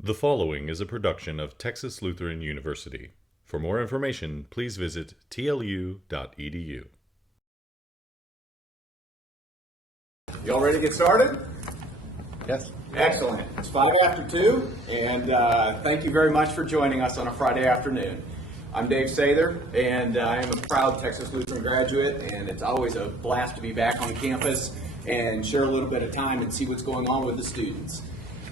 The following is a production of Texas Lutheran University. For more information, please visit tlu.edu. Y'all ready to get started? Yes. Excellent. It's 5 after 2, and thank you very much for joining us on a Friday afternoon. I'm Dave Sather, and I am a proud Texas Lutheran graduate, and it's always a blast to be back on campus and share a little bit of time and see what's going on with the students.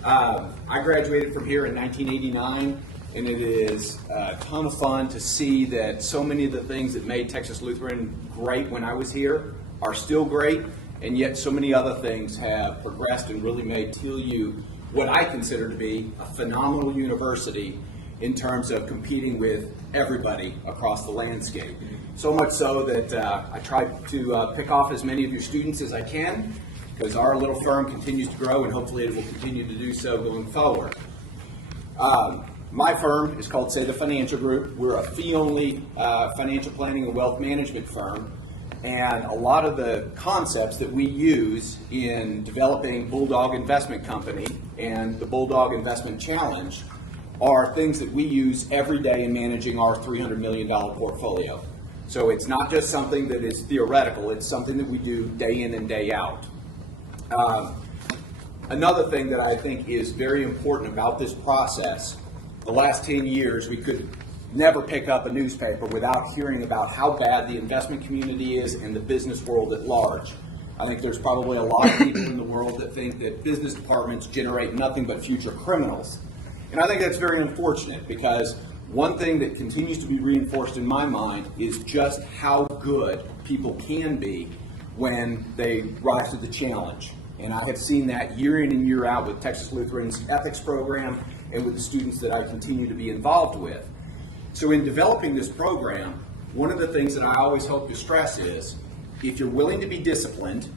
I graduated from here in 1989, and it is a ton of fun to see that so many of the things that made Texas Lutheran great when I was here are still great, and yet so many other things have progressed and really made TLU what I consider to be a phenomenal university in terms of competing with everybody across the landscape. So much so that I try to pick off as many of your students as I can, because our little firm continues to grow and hopefully it will continue to do so going forward. My firm is called Sather Financial Group. We're a fee-only financial planning and wealth management firm, and a lot of the concepts that we use in developing Bulldog Investment Company and the Bulldog Investment Challenge are things that we use every day in managing our $300 million portfolio. So it's not just something that is theoretical, it's something that we do day in and day out. Another thing that I think is very important about this process, the last 10 years we could never pick up a newspaper without hearing about how bad the investment community is and the business world at large. I think there's probably a lot of people in the world that think that business departments generate nothing but future criminals. And I think that's very unfortunate, because one thing that continues to be reinforced in my mind is just how good people can be when they rise to the challenge. And I have seen that year in and year out with Texas Lutheran's ethics program and with the students that I continue to be involved with. So in developing this program, one of the things that I always hope to stress is, if you're willing to be disciplined,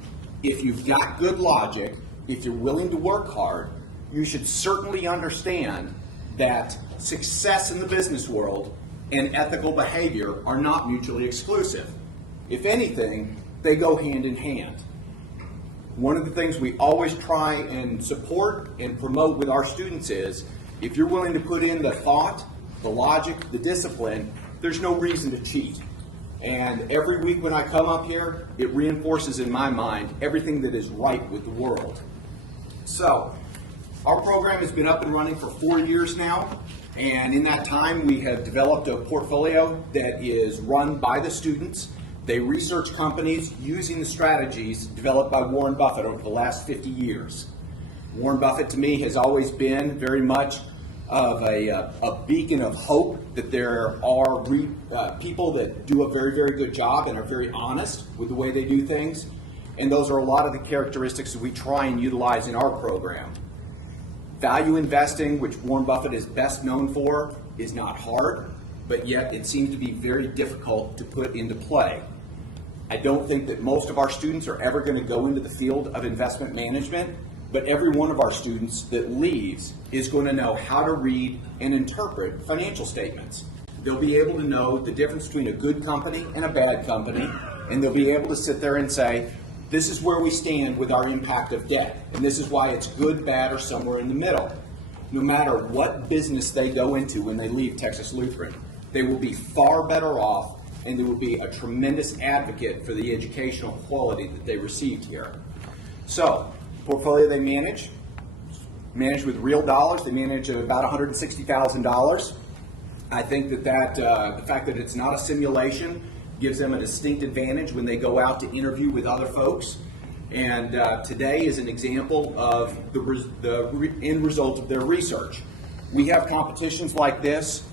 if you've got good logic, if you're willing to work hard, you should certainly understand that success in the business world and ethical behavior are not mutually exclusive. If anything, they go hand in hand. One of the things we always try and support and promote with our students is, if you're willing to put in the thought, the logic, the discipline, there's no reason to cheat. And every week when I come up here, it reinforces in my mind everything that is right with the world. So, our program has been up and running for 4 years now, and in that time we have developed a portfolio that is run by the students. They research companies using the strategies developed by Warren Buffett over the last 50 years. Warren Buffett, to me, has always been very much of a beacon of hope that there are people that do a very, very good job and are very honest with the way they do things. And those are a lot of the characteristics that we try and utilize in our program. Value investing, which Warren Buffett is best known for, is not hard, but yet it seems to be very difficult to put into play. I don't think that most of our students are ever going to go into the field of investment management, but every one of our students that leaves is going to know how to read and interpret financial statements. They'll be able to know the difference between a good company and a bad company, and they'll be able to sit there and say, this is where we stand with our impact of debt, and this is why it's good, bad, or somewhere in the middle. No matter what business they go into when they leave Texas Lutheran, they will be far better off, and they will be a tremendous advocate for the educational quality that they received here. So, the portfolio they manage with real dollars. They manage about $160,000. I think that the fact that it's not a simulation gives them a distinct advantage when they go out to interview with other folks. And today is an example of the end result of their research. We have competitions like this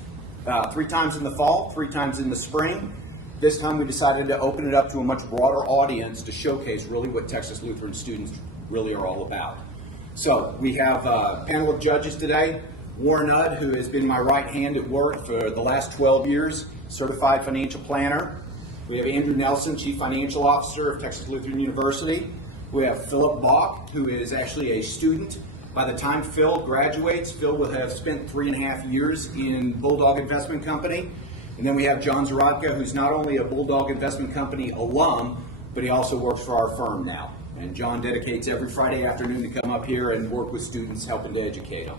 3 times in the fall, 3 times in the spring. This time we decided to open it up to a much broader audience to showcase really what Texas Lutheran students really are all about. So we have a panel of judges today. Warren Udd, who has been my right hand at work for the last 12 years, certified financial planner. We have Andrew Nelson, Chief Financial Officer of Texas Lutheran University. We have Philip Bach, who is actually a student. By the time Phil graduates, Phil will have spent 3.5 years in Bulldog Investment Company. And then we have John Zarodka, who's not only a Bulldog Investment Company alum, but he also works for our firm now. And John dedicates every Friday afternoon to come up here and work with students, helping to educate them.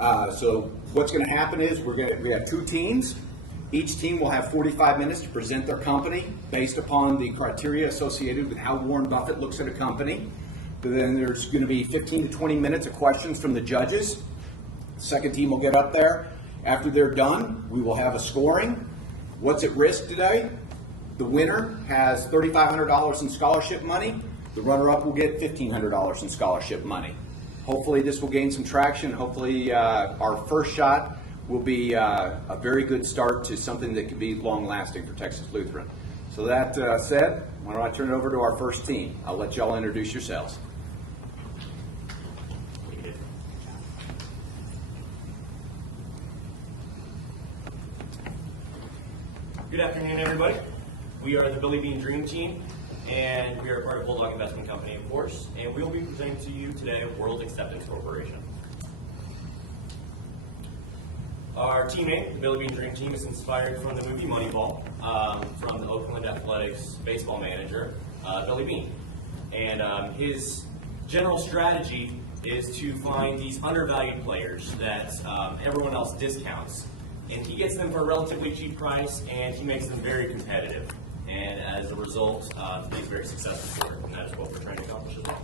So what's going to happen is we have two teams. Each team will have 45 minutes to present their company based upon the criteria associated with how Warren Buffett looks at a company. Then there's going to be 15 to 20 minutes of questions from the judges. The second team will get up there. After they're done, we will have a scoring. What's at risk today? The winner has $3,500 in scholarship money. The runner-up will get $1,500 in scholarship money. Hopefully this will gain some traction. Hopefully our first shot will be a very good start to something that could be long-lasting for Texas Lutheran. So that said, why don't I turn it over to our first team? I'll let y'all introduce yourselves. Good afternoon, everybody. We are the Billy Bean Dream Team, and we are part of Bulldog Investment Company, of course, and we will be presenting to you today World Acceptance Corporation. Our teammate, the Billy Bean Dream Team, is inspired from the movie Moneyball, from the Oakland Athletics baseball manager, Billy Bean. And his general strategy is to find these undervalued players that everyone else discounts. And he gets them for a relatively cheap price, and he makes them very competitive. And as a result, he's very successful for it, and that is what we're trying to accomplish as well.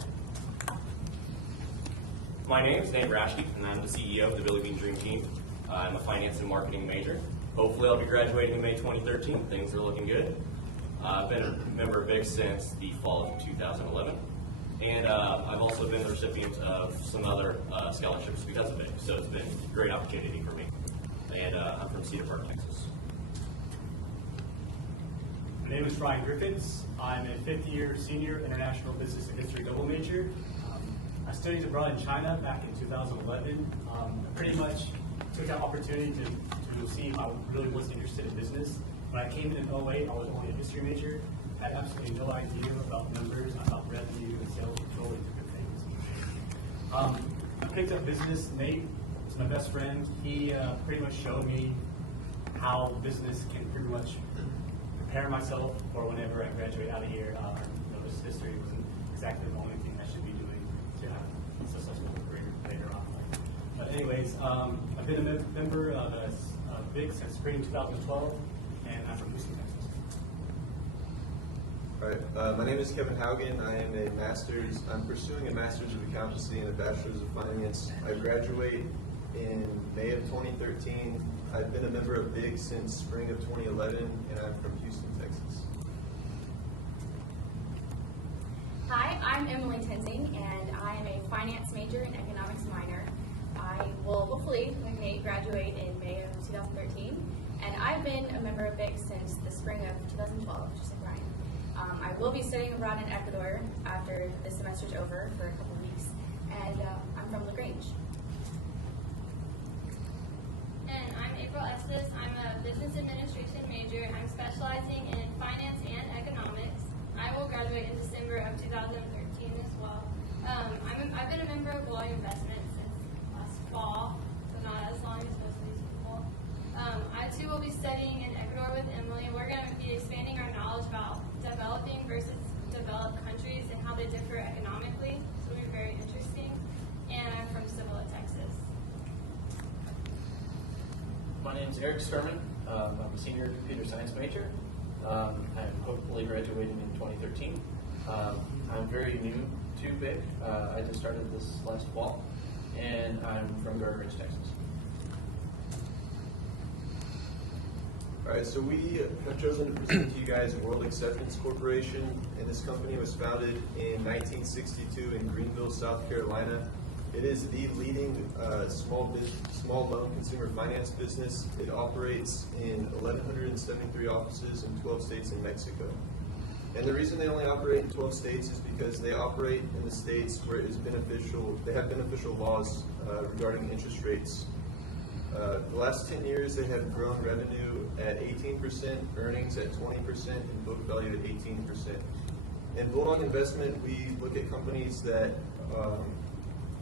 My name is Nate Rashke, and I'm the CEO of the Billy Bean Dream Team. I'm a finance and marketing major. Hopefully I'll be graduating in May 2013. Things are looking good. I've been a member of BIG since the fall of 2011. And I've also been the recipient of some other scholarships because of BIG. So it's been a great opportunity for me. And I'm from Cedar Park, Texas. My name is Ryan Griffiths. I'm a fifth-year senior international business and history double major. I studied abroad in China back in 2011. I pretty much took that opportunity to see if I really was interested in business. When I came in 2008, I was only a history major. I had absolutely no idea about numbers, about revenue and sales control and different things. I picked up business. Nate is my best friend. He pretty much showed me how business can pretty much prepare myself for whenever I graduate out of here. This history wasn't exactly the only thing I should be doing to have a successful career later on. But anyways, I've been a member of BIG since spring 2012, and I'm from Houston, Texas. All right, my name is Kevin Haugen. I am a master's. I'm pursuing a master's of accountancy and a bachelor's of finance. I graduate in May of 2013. I've been a member of BIG since spring of 2011, and I'm from Houston, Texas. Hi, I'm Emily Tenzing, and I am a finance major and economics minor. I will hopefully, like Nate, graduate in May of 2013, and I've been a member of BIG since the spring of 2012, just like Ryan. I will be studying abroad in Ecuador after this semester's over for a couple of weeks, and I'm from LaGrange. And I'm April Estes. I'm a business administration major. I'm specializing in finance and economics. I will graduate in December of 2013 as well. I've been a member of Bulldog Investment since last fall, so not as long as most of these people. I too will be studying in Ecuador with Emily. We're going to be expanding our knowledge about developing versus developed countries and how they differ economically. So it'll be very interesting. And I'm from Civil, Texas. My name is Eric Sturman. I'm a senior computer science major. I'm hopefully graduating in 2013. I'm very new to BIG. I just started this last fall, and I'm from Garden Ridge, Texas. All right, so we have chosen to present to you guys World Acceptance Corporation, and this company was founded in 1962 in Greenville, South Carolina. It is the leading small loan consumer finance business. It operates in 1,173 offices in 12 states in Mexico. And the reason they only operate in 12 states is because they operate in the states where it is beneficial. They have beneficial laws regarding interest rates. The last 10 years, they have grown revenue at 18%, earnings at 20%, and book value at 18%. In Bulldog Investment, we look at companies that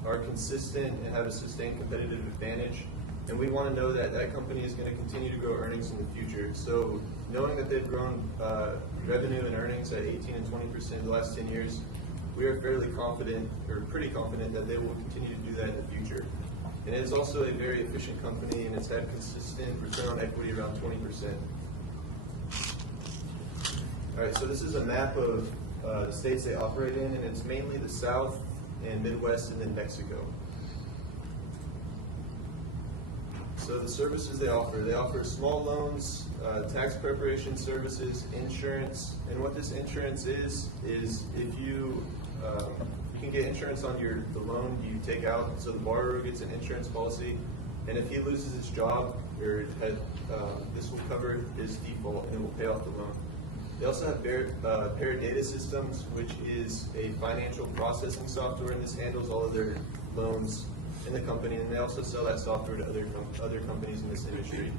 are consistent and have a sustained competitive advantage, and we want to know that that company is going to continue to grow earnings in the future. So knowing that they've grown revenue and earnings at 18 and 20% in the last 10 years, we are fairly confident, or pretty confident, that they will continue to do that in the future. And it is also a very efficient company, and it's had consistent return on equity around 20%. All right, so this is a map of the states they operate in, and it's mainly the South and Midwest and then Mexico. So the services they offer small loans, tax preparation services, insurance, and what this insurance is if you can get insurance on the loan you take out, so the borrower gets an insurance policy, and if he loses his job, this will cover his default and it will pay off the loan. They also have Pair Data Systems, which is a financial processing software, and this handles all of their loans in the company, and they also sell that software to other companies in this industry.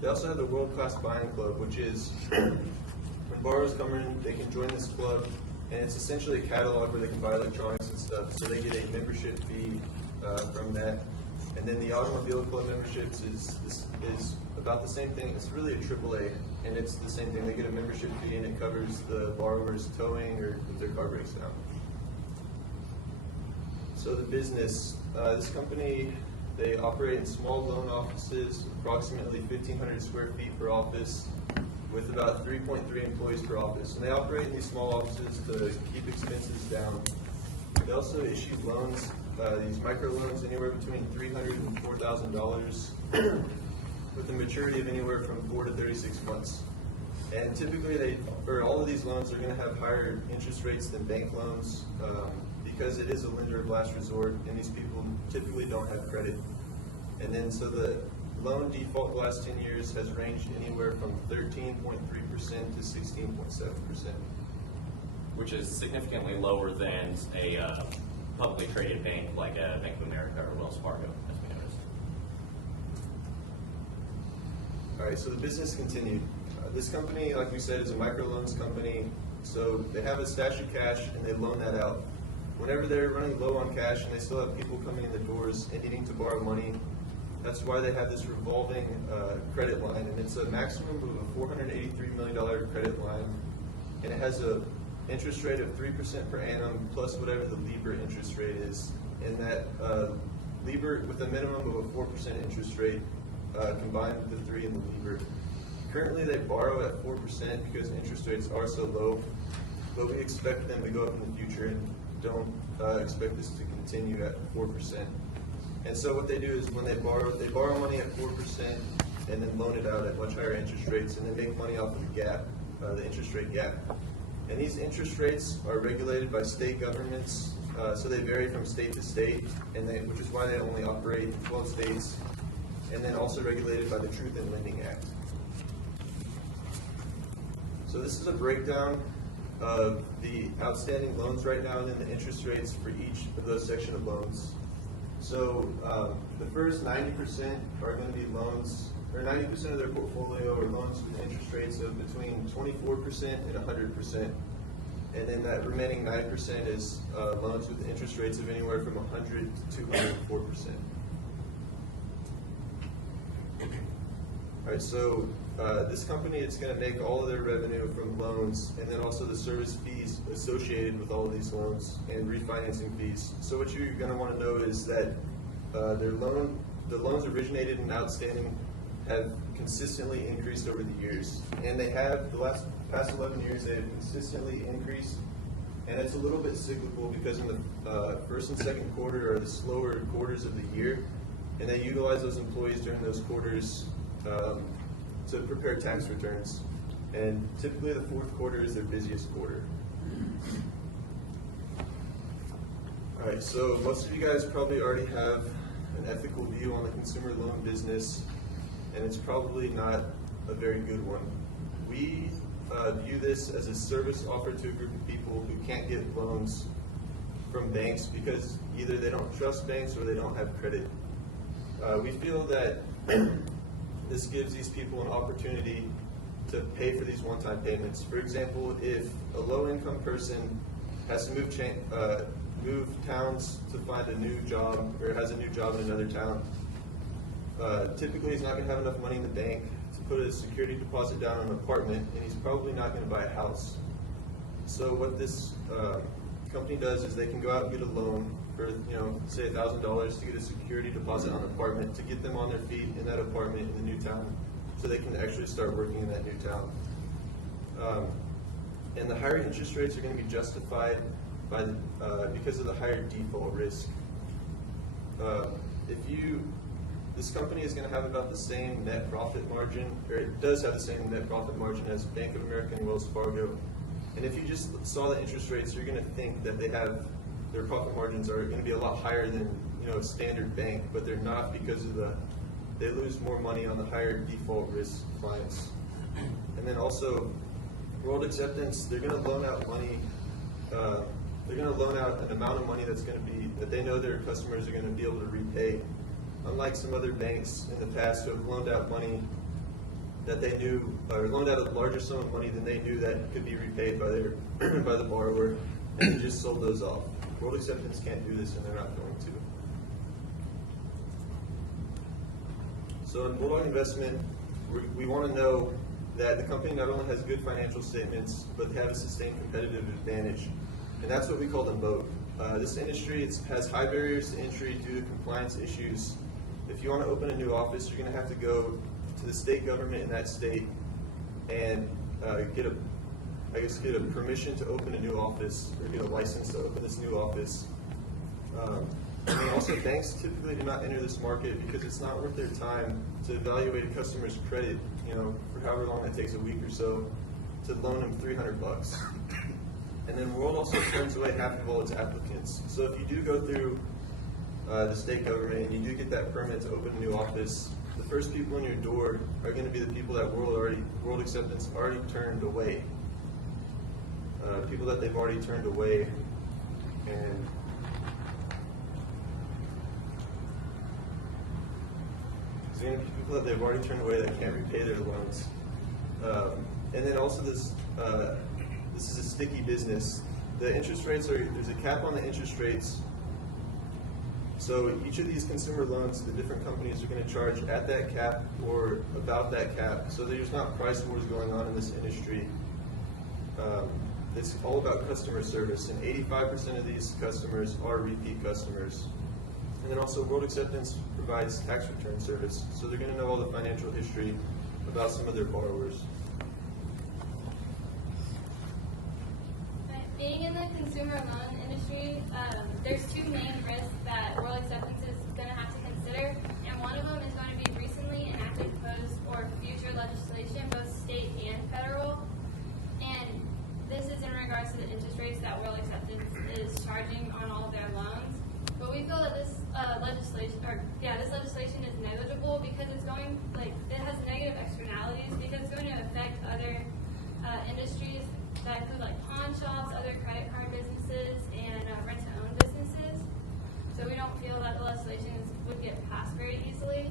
They also have the World Class Buying Club, which is when borrowers come in, they can join this club, and it's essentially a catalog where they can buy electronics and stuff, so they get a membership fee from that. And then the Automobile Club memberships is about the same thing. It's really a AAA, and it's the same thing. They get a membership fee, and it covers the borrower's towing or if their car breaks down. So the business, this company, they operate in small loan offices, approximately 1,500 square feet per office, with about 3.3 employees per office. And they operate in these small offices to keep expenses down. They also issue loans, these microloans, anywhere between $300 and $4,000, with a maturity of anywhere from 4 to 36 months. And typically, all of these loans are going to have higher interest rates than bank loans because it is a lender of last resort, and these people typically don't have credit. And then, so the loan default the last 10 years has ranged anywhere from 13.3% to 16.7%. Which is significantly lower than a publicly traded bank like a Bank of America or Wells Fargo, as we noticed. All right, so the business continued. This company, like we said, is a microloans company. So they have a stash of cash and they loan that out. Whenever they're running low on cash and they still have people coming in the doors and needing to borrow money, that's why they have this revolving credit line, and it's a maximum of a $483 million credit line, and it has a interest rate of 3% per annum plus whatever the LIBOR interest rate is, and that LIBOR with a minimum of a 4% interest rate combined with the 3 in the LIBOR. Currently they borrow at 4% because interest rates are so low, but we expect them to go up in the future and don't expect this to continue at 4%. And so what they do is when they borrow money at 4% and then loan it out at much higher interest rates, and then make money off of the gap, the interest rate gap. And these interest rates are regulated by state governments, so they vary from state to state, which is why they only operate in 12 states, and then also regulated by the Truth in Lending Act. So this is a breakdown of the outstanding loans right now and then the interest rates for each of those section of loans. So the first 90% are going to be loans, or 90% of their portfolio are loans with interest rates of between 24% and 100%. And then that remaining 9% is loans with interest rates of anywhere from 100 to 204%. All right, so this company is going to make all of their revenue from loans, and then also the service fees associated with all of these loans and refinancing fees. So what you're going to want to know is that the loans originated and outstanding have consistently increased over the years, and they have the past 11 years they have consistently increased, and it's a little bit cyclical because in the first and second quarter are the slower quarters of the year, and they utilize those employees during those quarters to prepare tax returns, and typically the fourth quarter is their busiest quarter. All right, so most of you guys probably already have an ethical view on the consumer loan business, and it's probably not a very good one. We view this as a service offered to a group of people who can't get loans from banks because either they don't trust banks or they don't have credit. We feel that this gives these people an opportunity to pay for these one-time payments. For example, if a low-income person has to move towns to find a new job, or has a new job in another town, typically he's not going to have enough money in the bank to put a security deposit down on an apartment, and he's probably not going to buy a house. So what this company does is they can go out and get a loan for, say $1,000 to get a security deposit on an apartment to get them on their feet in that apartment in the new town, so they can actually start working in that new town. And the higher interest rates are going to be justified by because of the higher default risk. This company is going to have about the same net profit margin, or it does have the same net profit margin as Bank of America and Wells Fargo. And if you just saw the interest rates, you're going to think that their profit margins are going to be a lot higher than a standard bank, but they're not, because of they lose more money on the higher default risk clients. And then also, World Acceptance, they're going to loan out money. They're going to loan out an amount of money that they know their customers are going to be able to repay. Unlike some other banks in the past who have loaned out money that they knew, or loaned out a larger sum of money than they knew that could be repaid by by the borrower, and they just sold those off. World Acceptance can't do this, and they're not going to. So in Bulldog Investment, we want to know that the company not only has good financial statements, but they have a sustained competitive advantage. And that's what we call the moat. This industry has high barriers to entry due to compliance issues. If you want to open a new office, you're going to have to go to the state government in that state and get a permission to open a new office, or get a license to open this new office. And also, banks typically do not enter this market because it's not worth their time to evaluate a customer's credit, for however long it takes, a week or so, to loan them $300. And then World also turns away half of all its applicants. So if you do go through the state government and you do get that permit to open a new office, the first people in your door are going to be the people that World Acceptance already turned away. People that they've already turned away, and it's going to be people that they've already turned away that can't repay their loans. And then also this is a sticky business. The interest rates there's a cap on the interest rates. So each of these consumer loans, the different companies are going to charge at that cap or about that cap. So there's not price wars going on in this industry. It's all about customer service, and 85% of these customers are repeat customers. And then also World Acceptance provides tax return service, so they're going to know all the financial history about some of their borrowers. Being in the consumer loan industry, there's two main risks that World Acceptance is going to have to consider, and one of them is going to be recently enacted proposed or future legislation, both state and federal. And this is in regards to the interest rates that World Acceptance is charging on all of their loans. But we feel that this legislation is negligible because it has negative externalities, because it's going to affect other industries that include pawn shops, other credit card businesses, and rent-to-own businesses. So we don't feel that the legislation would get passed very easily.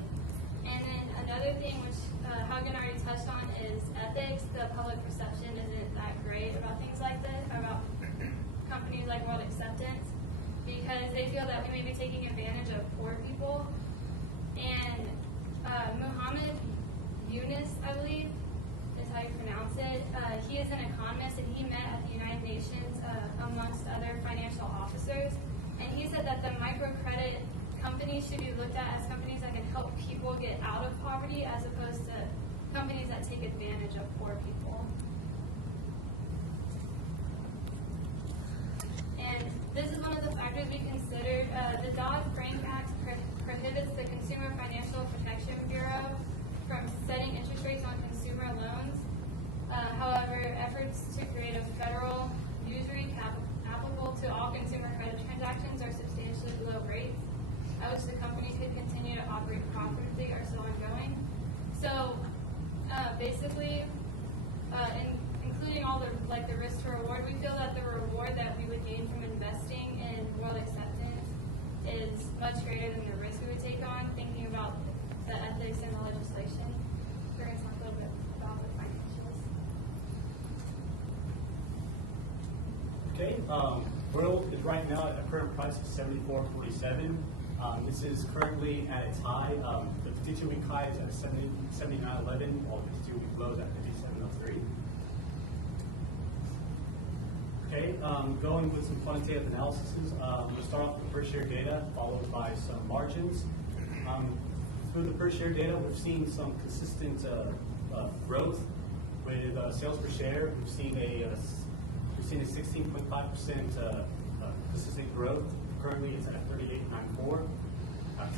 And then another thing, which Haugen already touched on, is ethics. The public perception isn't that great about things like this, about companies like World Acceptance, because they feel that we may be taking advantage of poor people. And Muhammad Yunus, I believe, is how you pronounce it. He is an economist, and he met at the United Nations amongst other financial officers. And he said that the microcredit companies should be looked at as companies that can help people get out of poverty, as opposed to companies that take advantage of poor people. And this is one of the factors we considered. The Dodd-Frank Act prohibits the Consumer Financial Protection Bureau from setting interest rates on consumer loans. However, efforts to create a federal usury cap applicable to all consumer credit transactions are substantially below rates, at which the companies could continue to operate profitably, are still ongoing. So basically, including all the risk to reward, we feel that the reward that we would gain from investing in World Acceptance is much greater than the risk we would take on, thinking about the ethics and the legislation. We're going to talk a little bit about the financials. Okay, World is right now at a current price of $74.47. This is currently at its high. The 52-week high is at $79.11, while the 52-week low is at $57.03. Okay, going with some quantitative analysis, we'll start off with the per share data, followed by some margins. Through the per share data, we've seen some consistent growth with sales per share. We've seen a 16.5% consistent growth. Currently, it's at 38.94.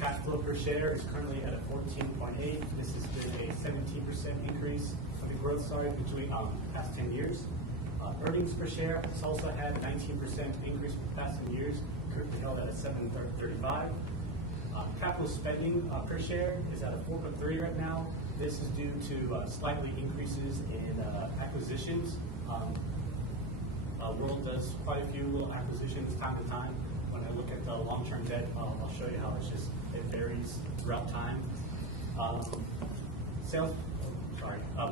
Cash flow per share is currently at a 14.8. This has been a 17% increase on the growth side between the past 10 years. Earnings per share has also had a 19% increase for the past 10 years, currently held at a 7.35. Capital spending per share is at a 4.3 right now. This is due to slightly increases in acquisitions. World does quite a few little acquisitions time to time. When I look at the long-term debt, I'll show you how it varies throughout time.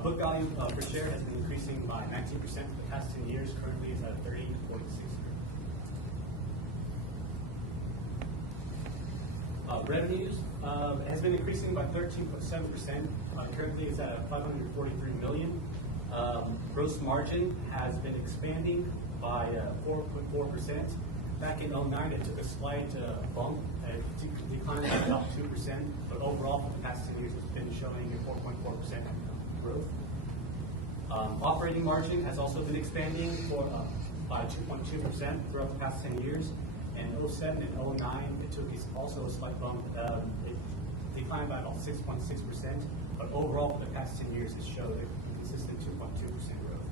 Book value per share has been increasing by 19% for the past 10 years. Currently, is at 30.6. Revenues has been increasing by 13.7%. Currently, it's at $543 million. Gross margin has been expanding by 4.4%. Back in 2009, it took a slight bump. It declined by about 2%, but overall, for the past 10 years, it's been showing a 4.4% growth. Operating margin has also been expanding by 2.2% throughout the past 10 years. In 2007 and 2009, it took also a slight bump. It declined by about 6.6%, but overall, for the past 10 years, it showed a consistent 2.2% growth.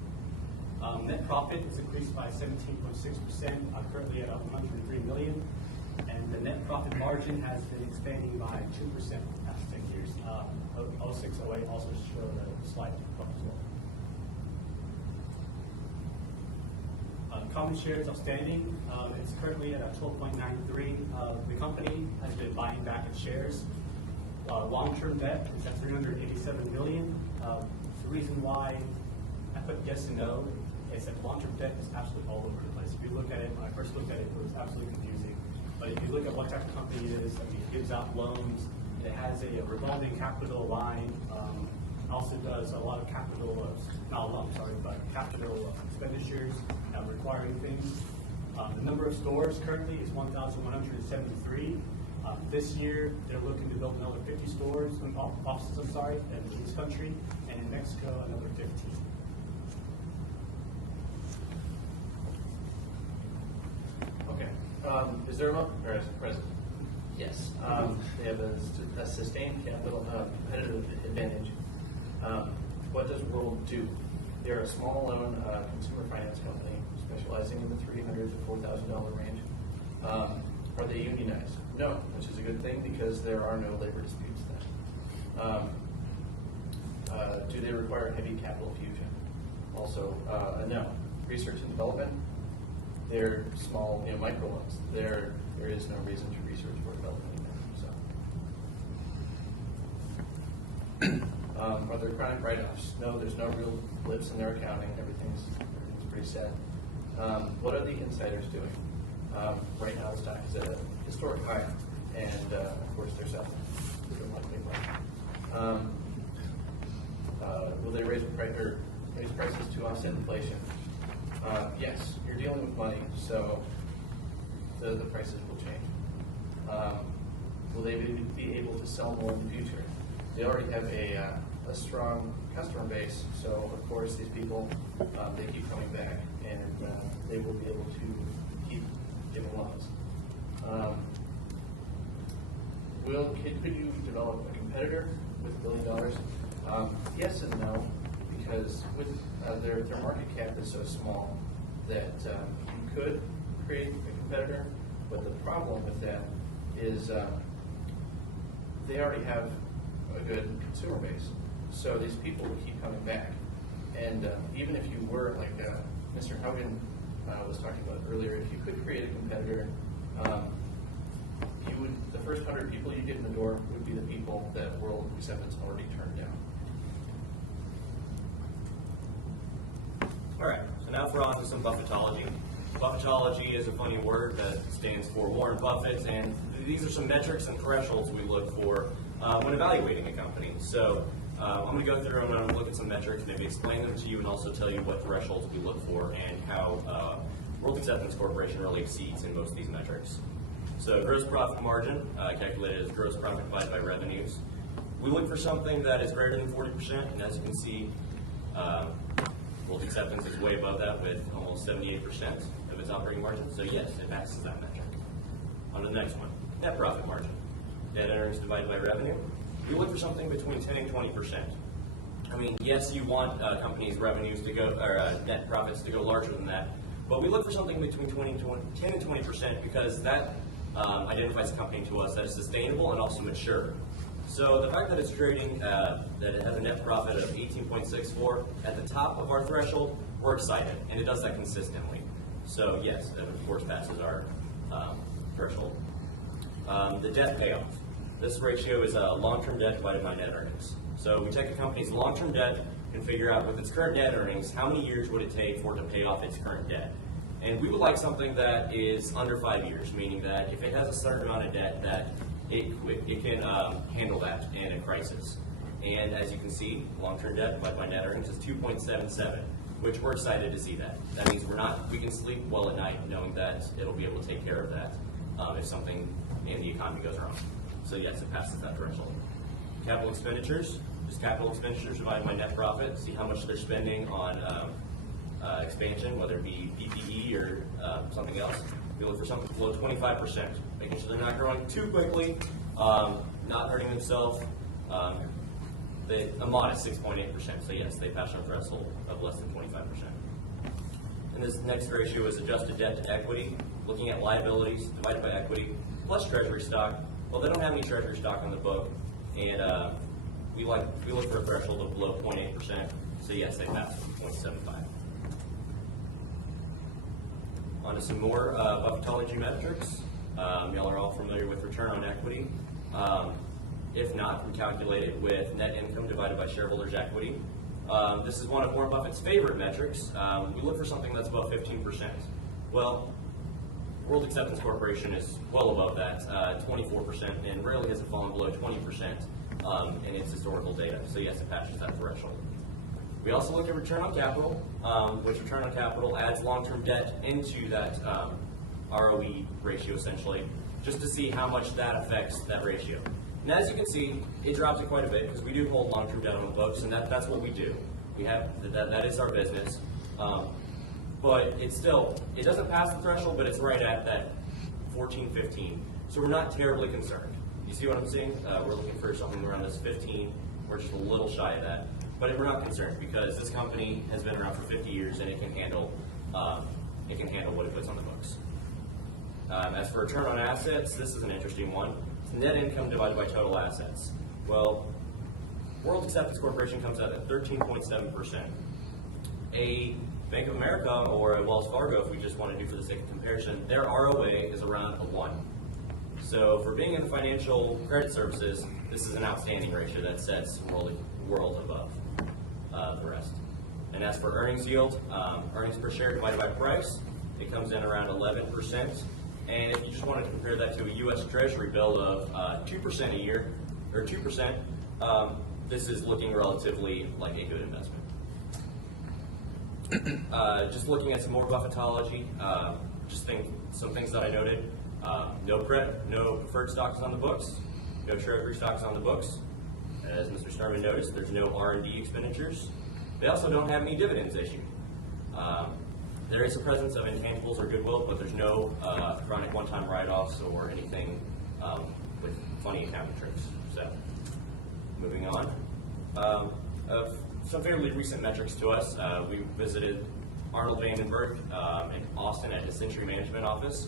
Net profit has increased by 17.6%, currently at $103 million, and the net profit margin has been expanding by 2% for the past 10 years. 06, 08 also showed a slight bump as well. Common shares outstanding, it's currently at a 12.93. The company has been buying back its shares. Long-term debt is at $387 million. The reason why I put yes and no is that long-term debt is absolutely all over the place. If you look at it, when I first looked at it, it was absolutely confusing. But if you look at what type of company it is, it gives out loans. It has a revolving capital line. Also does a lot of capital expenditures, requiring things. The number of stores currently is 1,173. This year, they're looking to build another 50 stores, offices, in this country, and in Mexico, another 15. Okay. Is there President? Yes. They have a sustained capital competitive advantage. What does World do? They're a small loan consumer finance company specializing in the $300 to $4,000 range. Are they unionized? No, which is a good thing because there are no labor disputes then. Do they require heavy capital fusion? Also, no. Research and development, they're small, micro loans. There is no reason to research or develop anything. Are there chronic write-offs? No, there's no real blips in their accounting. Everything's pretty set. What are the insiders doing? Right now, the stock is at a historic high, and of course, they're selling. They don't want to make money. Will they raise prices to offset inflation? Yes, you're dealing with money, so the prices will change. Will they be able to sell more in the future? They already have a strong customer base, so of course these people, they keep coming back, and they will be able to keep giving loans. Could you develop a competitor with $1 billion? Yes and no, because with their market cap is so small that you could create a competitor, but the problem with that is they already have a good consumer base. So these people would keep coming back. And even if you were, like Mr. Hogan was talking about earlier, if you could create a competitor, the first 100 people you get in the door would be the people that World Acceptance already turned down. All right, so now we're on to some Buffettology. Buffettology is a funny word that stands for Warren Buffett, and these are some metrics and thresholds we look for when evaluating a company. So I'm going to go through and I'm going to look at some metrics, maybe explain them to you, and also tell you what thresholds we look for and how World Acceptance Corporation really exceeds in most of these metrics. So gross profit margin, calculated as gross profit divided by revenues. We look for something that is greater than 40%, and as you can see, World Acceptance is way above that with almost 78% of its operating margin. So yes, it passes that metric. On to the next one, net profit margin. Net earnings divided by revenue. We look for something between 10 and 20%. I mean, yes, you want companies' revenues to go, or net profits to go larger than that, but we look for something between 10 and 20% because that identifies a company to us that is sustainable and also mature. So the fact that it's trading, that it has a net profit of 18.64 at the top of our threshold, we're excited, and it does that consistently. So yes, that of course passes our threshold. The debt payoff. This ratio is long-term debt divided by net earnings. So we take a company's long-term debt and figure out with its current net earnings, how many years would it take for it to pay off its current debt? And we would like something that is under 5 years, meaning that if it has a certain amount of debt, that it can handle that in a crisis. And as you can see, long-term debt divided by net earnings is 2.77, which we're excited to see that. That means we can sleep well at night knowing that it'll be able to take care of that if something in the economy goes wrong. So yes, it passes that threshold. Capital expenditures, just capital expenditures divided by net profit. See how much they're spending on expansion, whether it be PPE or something else. We look for something below 25%, making sure they're not growing too quickly, not hurting themselves. A modest 6.8%. So yes, they pass our threshold of less than 25%. And this next ratio is adjusted debt to equity, looking at liabilities divided by equity plus treasury stock. Well, they don't have any treasury stock on the book, and we look for a threshold of below 0.8%. So yes, they pass 0.75. On to some more Buffettology metrics. Y'all are all familiar with return on equity. If not, we calculate it with net income divided by shareholders' equity. This is one of Warren Buffett's favorite metrics. We look for something that's above 15%. Well, World Acceptance Corporation is well above that, 24%, and rarely has it fallen below 20% in its historical data. So yes, it passes that threshold. We also look at return on capital, which return on capital adds long-term debt into that ROE ratio, essentially, just to see how much that affects that ratio. And as you can see, it drops it quite a bit because we do hold long-term debt on the books, and that's what we do. We have that is our business. But it doesn't pass the threshold, but it's right at that 14, 15. So we're not terribly concerned. You see what I'm saying? We're looking for something around this 15. We're just a little shy of that. But we're not concerned because this company has been around for 50 years and it can handle what it puts on the books. As for return on assets, this is an interesting one. It's net income divided by total assets. Well, World Acceptance Corporation comes out at 13.7%. A Bank of America or a Wells Fargo, if we just want to do for the sake of comparison, their ROA is around a 1. So for being in the financial credit services, this is an outstanding ratio that sets world above the rest. And as for earnings yield, earnings per share divided by price, it comes in around 11%. And if you just wanted to compare that to a U.S. Treasury bill of 2% a year, or 2%, this is looking relatively like a good investment. Just looking at some more Buffettology, some things that I noted. No preferred stocks on the books, no treasury stocks on the books. As Mr. Starman noticed, there's no R&D expenditures. They also don't have any dividends issued. There is a presence of intangibles or goodwill, but there's no chronic one-time write-offs or anything with funny accounting tricks. So, moving on. Some fairly recent metrics to us. We visited Arnold Vandenberg in Austin at his Century Management office.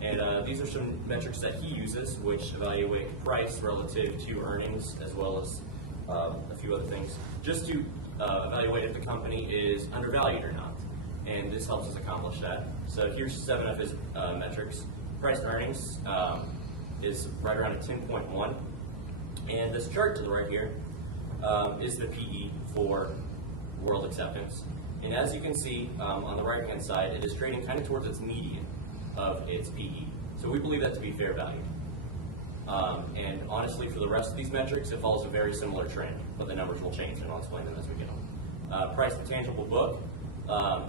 And these are some metrics that he uses, which evaluate price relative to earnings, as well as a few other things, just to evaluate if the company is undervalued or not. And this helps us accomplish that. So here's 7 of his metrics. Price to earnings is right around a 10.1. And this chart to the right here is the PE for World Acceptance. And as you can see on the right-hand side, it is trading kind of towards its median of its PE. So we believe that to be fair value. And honestly, for the rest of these metrics, it follows a very similar trend, but the numbers will change, and I'll explain them as we get on. Price to tangible book.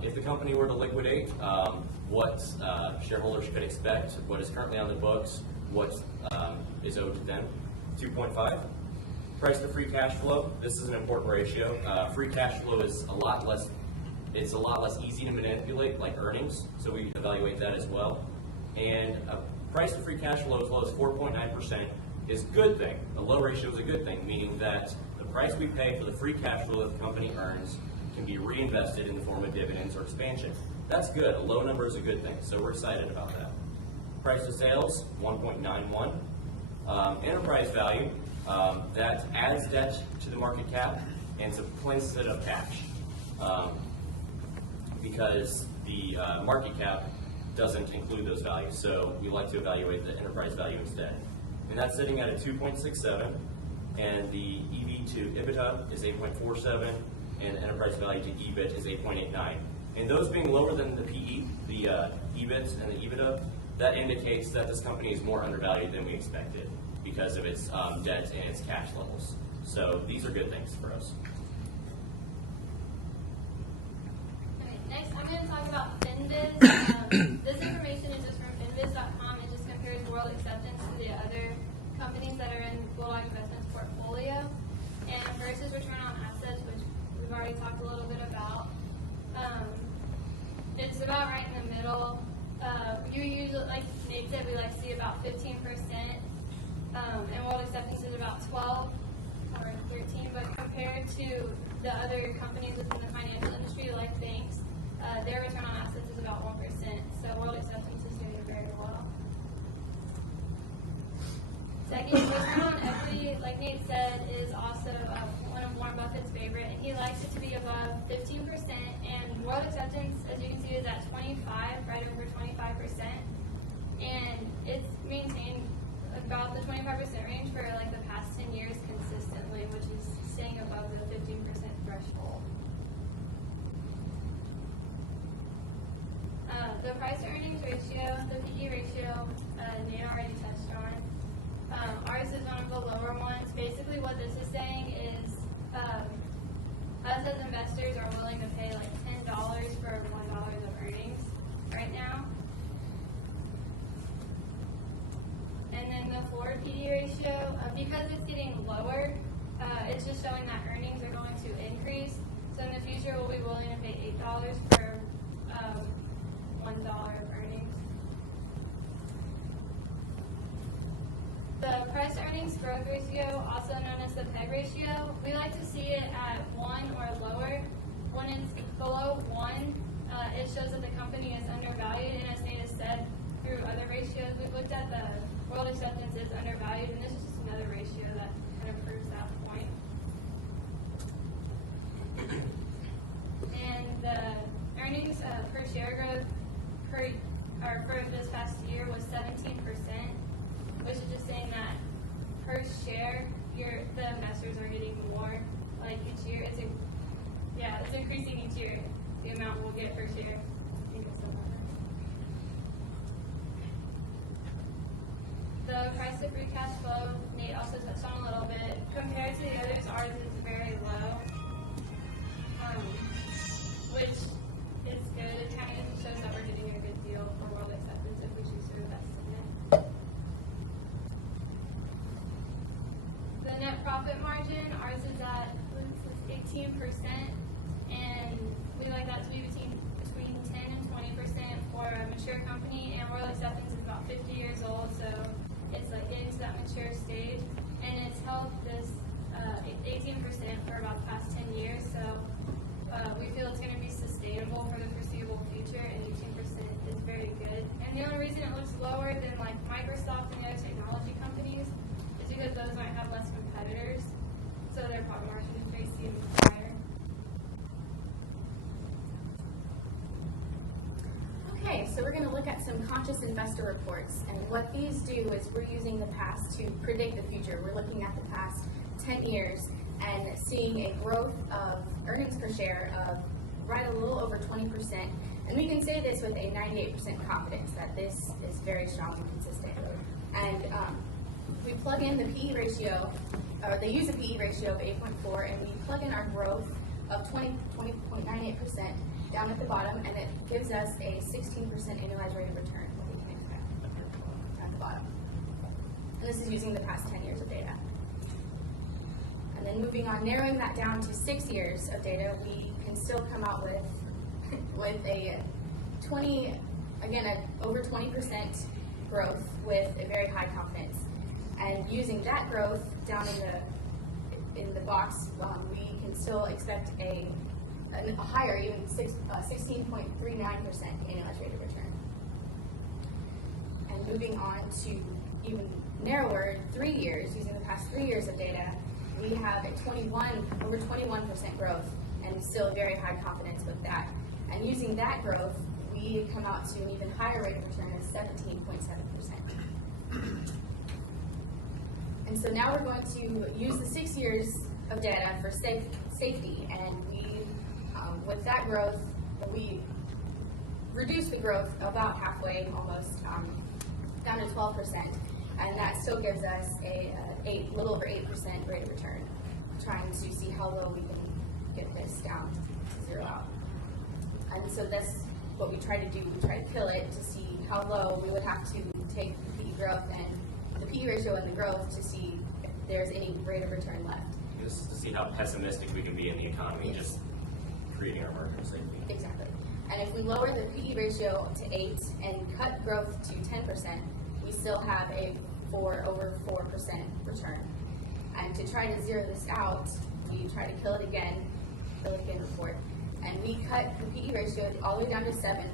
If the company were to liquidate, what shareholders could expect, what is currently on the books, what is owed to them. 2.5. Price to free cash flow. This is an important ratio. Free cash flow is a lot less easy to manipulate, like earnings, so we evaluate that as well. And a price to free cash flow as low as 4.9% is a good thing. A low ratio is a good thing, meaning that the price we pay for the free cash flow that the company earns can be reinvested in the form of dividends or expansion. That's good. A low number is a good thing, so we're excited about that. Price to sales, 1.91. Enterprise value, that adds debt to the market cap and supplants it of cash. Because the market cap doesn't include those values, so we like to evaluate the enterprise value instead. And that's sitting at a 2.67, and the EV to EBITDA is 8.47, and the enterprise value to EBIT is 8.89. And those being lower than the PE, the EBIT and the EBITDA, that indicates that this company is more undervalued than we expected because of its debt and its cash levels. So these are good things for us. Next, I'm going to talk about FinViz. This information is just from finviz.com. It just compares world acceptance to the other companies that are in Bulldog Investment's portfolio. And first is return on assets, which we've already talked a little bit about. It's about right in the middle. You usually, like Nate said, we like to see about 15%. And world acceptance is about 12 or 13. But compared to the other companies within the financial industry, like banks, their return on assets is about 1%, so world acceptance is doing very well. Second, return on equity, like Nate said, is also one of Warren Buffett's favorite, and he likes it to be above 15%, and world acceptance, as you can see, is at 25, right over 25%, and it's maintained about the 25% range for like the past 10 years consistently, which is staying above the 15% threshold. The price to earnings ratio, the PE ratio, Nate already touched on. Ours is one of the lower ones. Basically what this is saying is us as investors are willing to pay like $10 for $1 of earnings right now. And then the forward PE ratio, because it's getting lower, it's just showing that earnings are going to increase. So in the future we'll be willing to pay $8 for $1 of earnings. The price to earnings growth ratio, also known as the PEG ratio, we like to see it at 1 or lower. When it's below 1, it shows that the company is undervalued, and as Nate has said, through other ratios we've looked at, the world acceptance is undervalued, and this is just another ratio that kind of proves that point. And the earnings per share growth for this past year was 17%, which is just saying that per share, the investors are getting more. Like each year, it's increasing each year. The amount we'll get per share. I think it's something like that. The price of free cash flow, Nate also touched on a little bit. Compared to the others, ours is very low, which is good. It kind of shows that we're getting a good deal for world acceptance if we choose to invest in it. The net profit margin, ours is at 18%, and we like that to be between 10 and 20% for a mature company, and world acceptance is about 50 years old, so it's like getting to that mature stage, and it's held this 18% for about the past 10 years, so we feel it's going to be sustainable for the foreseeable future, and 18% is very good. And the only reason it looks lower than like Microsoft and other technology companies is because those might have less competitors, so their profit margin may seem higher. Okay, so we're going to look at some conscious investor reports, and what these do is we're using the past to predict the future. We're looking at the past 10 years and seeing a growth of earnings per share of right a little over 20%, and we can say this with a 98% confidence that this is very strong and consistent. And we plug in the PE ratio, or they use a PE ratio of 8.4, and we plug in our growth of 20.98% down at the bottom, and it gives us a 16% annualized rate of return, what we can expect at the bottom. And this is using the past 10 years of data. And then moving on, narrowing that down to 6 years of data, we can still come out with a over 20% growth with a very high confidence. And using that growth down in the box, we can still expect a higher, even 16.39% annualized rate of return. And moving on to even narrower, 3 years, using the past 3 years of data, we have over 21% growth, and still very high confidence with that. And using that growth, we come out to an even higher rate of return of 17.7%. And so now we're going to use the 6 years of data for safety, and with that growth, we reduce the growth about halfway, almost down to 12%, and that still gives us a little over 8% rate of return, trying to see how low we can get this down to zero out. And so that's what we try to do. We try to kill it to see how low we would have to take the PE growth and the PE ratio and the growth to see if there's any rate of return left. Just to see how pessimistic we can be in the economy, just creating our margin of safety. Exactly. And if we lower the PE ratio to 8 and cut growth to 10%, we still have a over 4% return. And to try to zero this out, we try to kill it again report. And we cut the PE ratio all the way down to 7,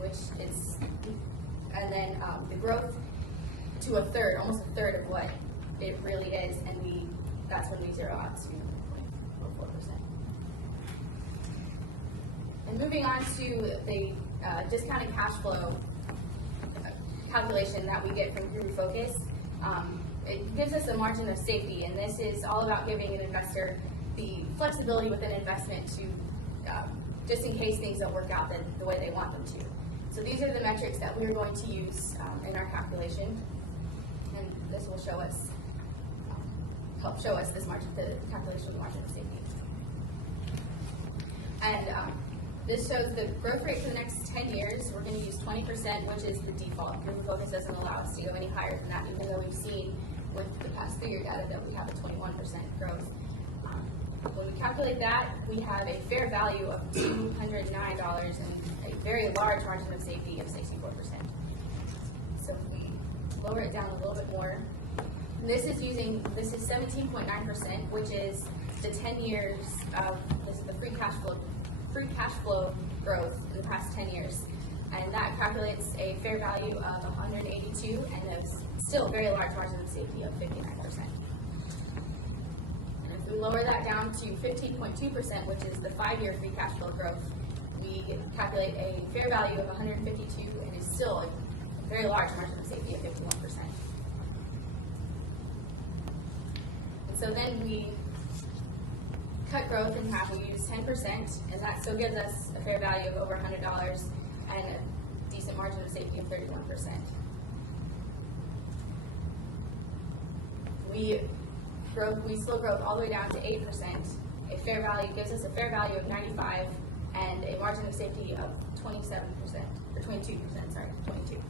and then the growth to a third, almost a third of what it really is, and that's when we zero out to 4%. And moving on to the discounted cash flow calculation that we get from Guru Focus, it gives us a margin of safety, and this is all about giving an investor the flexibility with an investment to just in case things don't work out the way they want them to. So these are the metrics that we're going to use in our calculation, and this will show us, help show us this margin, the calculation of the margin of safety. And this shows the growth rate for the next 10 years. We're going to use 20%, which is the default. Guru Focus doesn't allow us to go any higher than that, even though we've seen with the past 3 year data that we have a 21% growth. When we calculate that, we have a fair value of $209 and a very large margin of safety of 64%. So if we lower it down a little bit more, this is 17.9%, which is the 10 years of the free cash flow growth in the past 10 years. And that calculates a fair value of 182 and a still very large margin of safety of 59%. If we lower that down to 15.2%, which is the 5-year free cash flow growth, we calculate a fair value of 152 and is still a very large margin of safety of 51%. And so then we cut growth in half. We use 10%, and that still gives us a fair value of over $100 and a decent margin of safety of 31%. We slow growth all the way down to 8%. A fair value gives us a fair value of 95 and a margin of safety of 27%, or 22%, sorry, 22.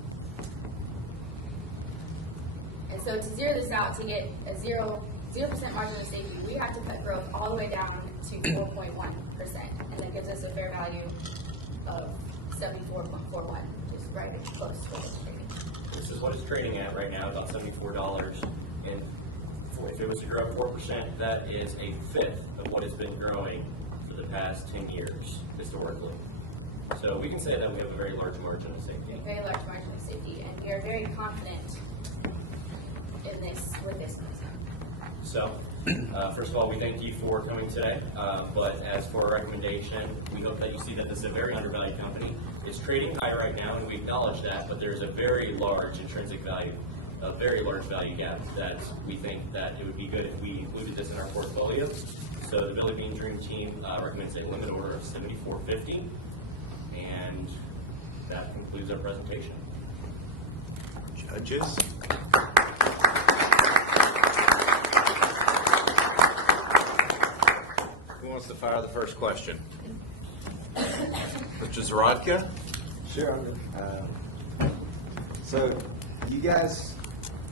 And so to zero this out, to get a 0% margin of safety, we have to cut growth all the way down to 4.1%, and that gives us a fair value of 74.41, which is right close to what it's trading. This is what it's trading at right now, about $74. And if it was to grow 4%, that is a fifth of what it's been growing for the past 10 years historically. So we can say that we have a very large margin of safety. A very large margin of safety, and we are very confident in this with this concept. So, first of all, we thank you for coming today. But as for a recommendation, we hope that you see that this is a very undervalued company. It's trading high right now, and we acknowledge that, but there's a very large intrinsic value, a very large value gap that we think that it would be good if we included this in our portfolio. So the Billy Bean Dream Team recommends a limit order of $74.50, and that concludes our presentation. Judges? fire the first question. Mr. Zarodka? Sure, I'm good. So, you guys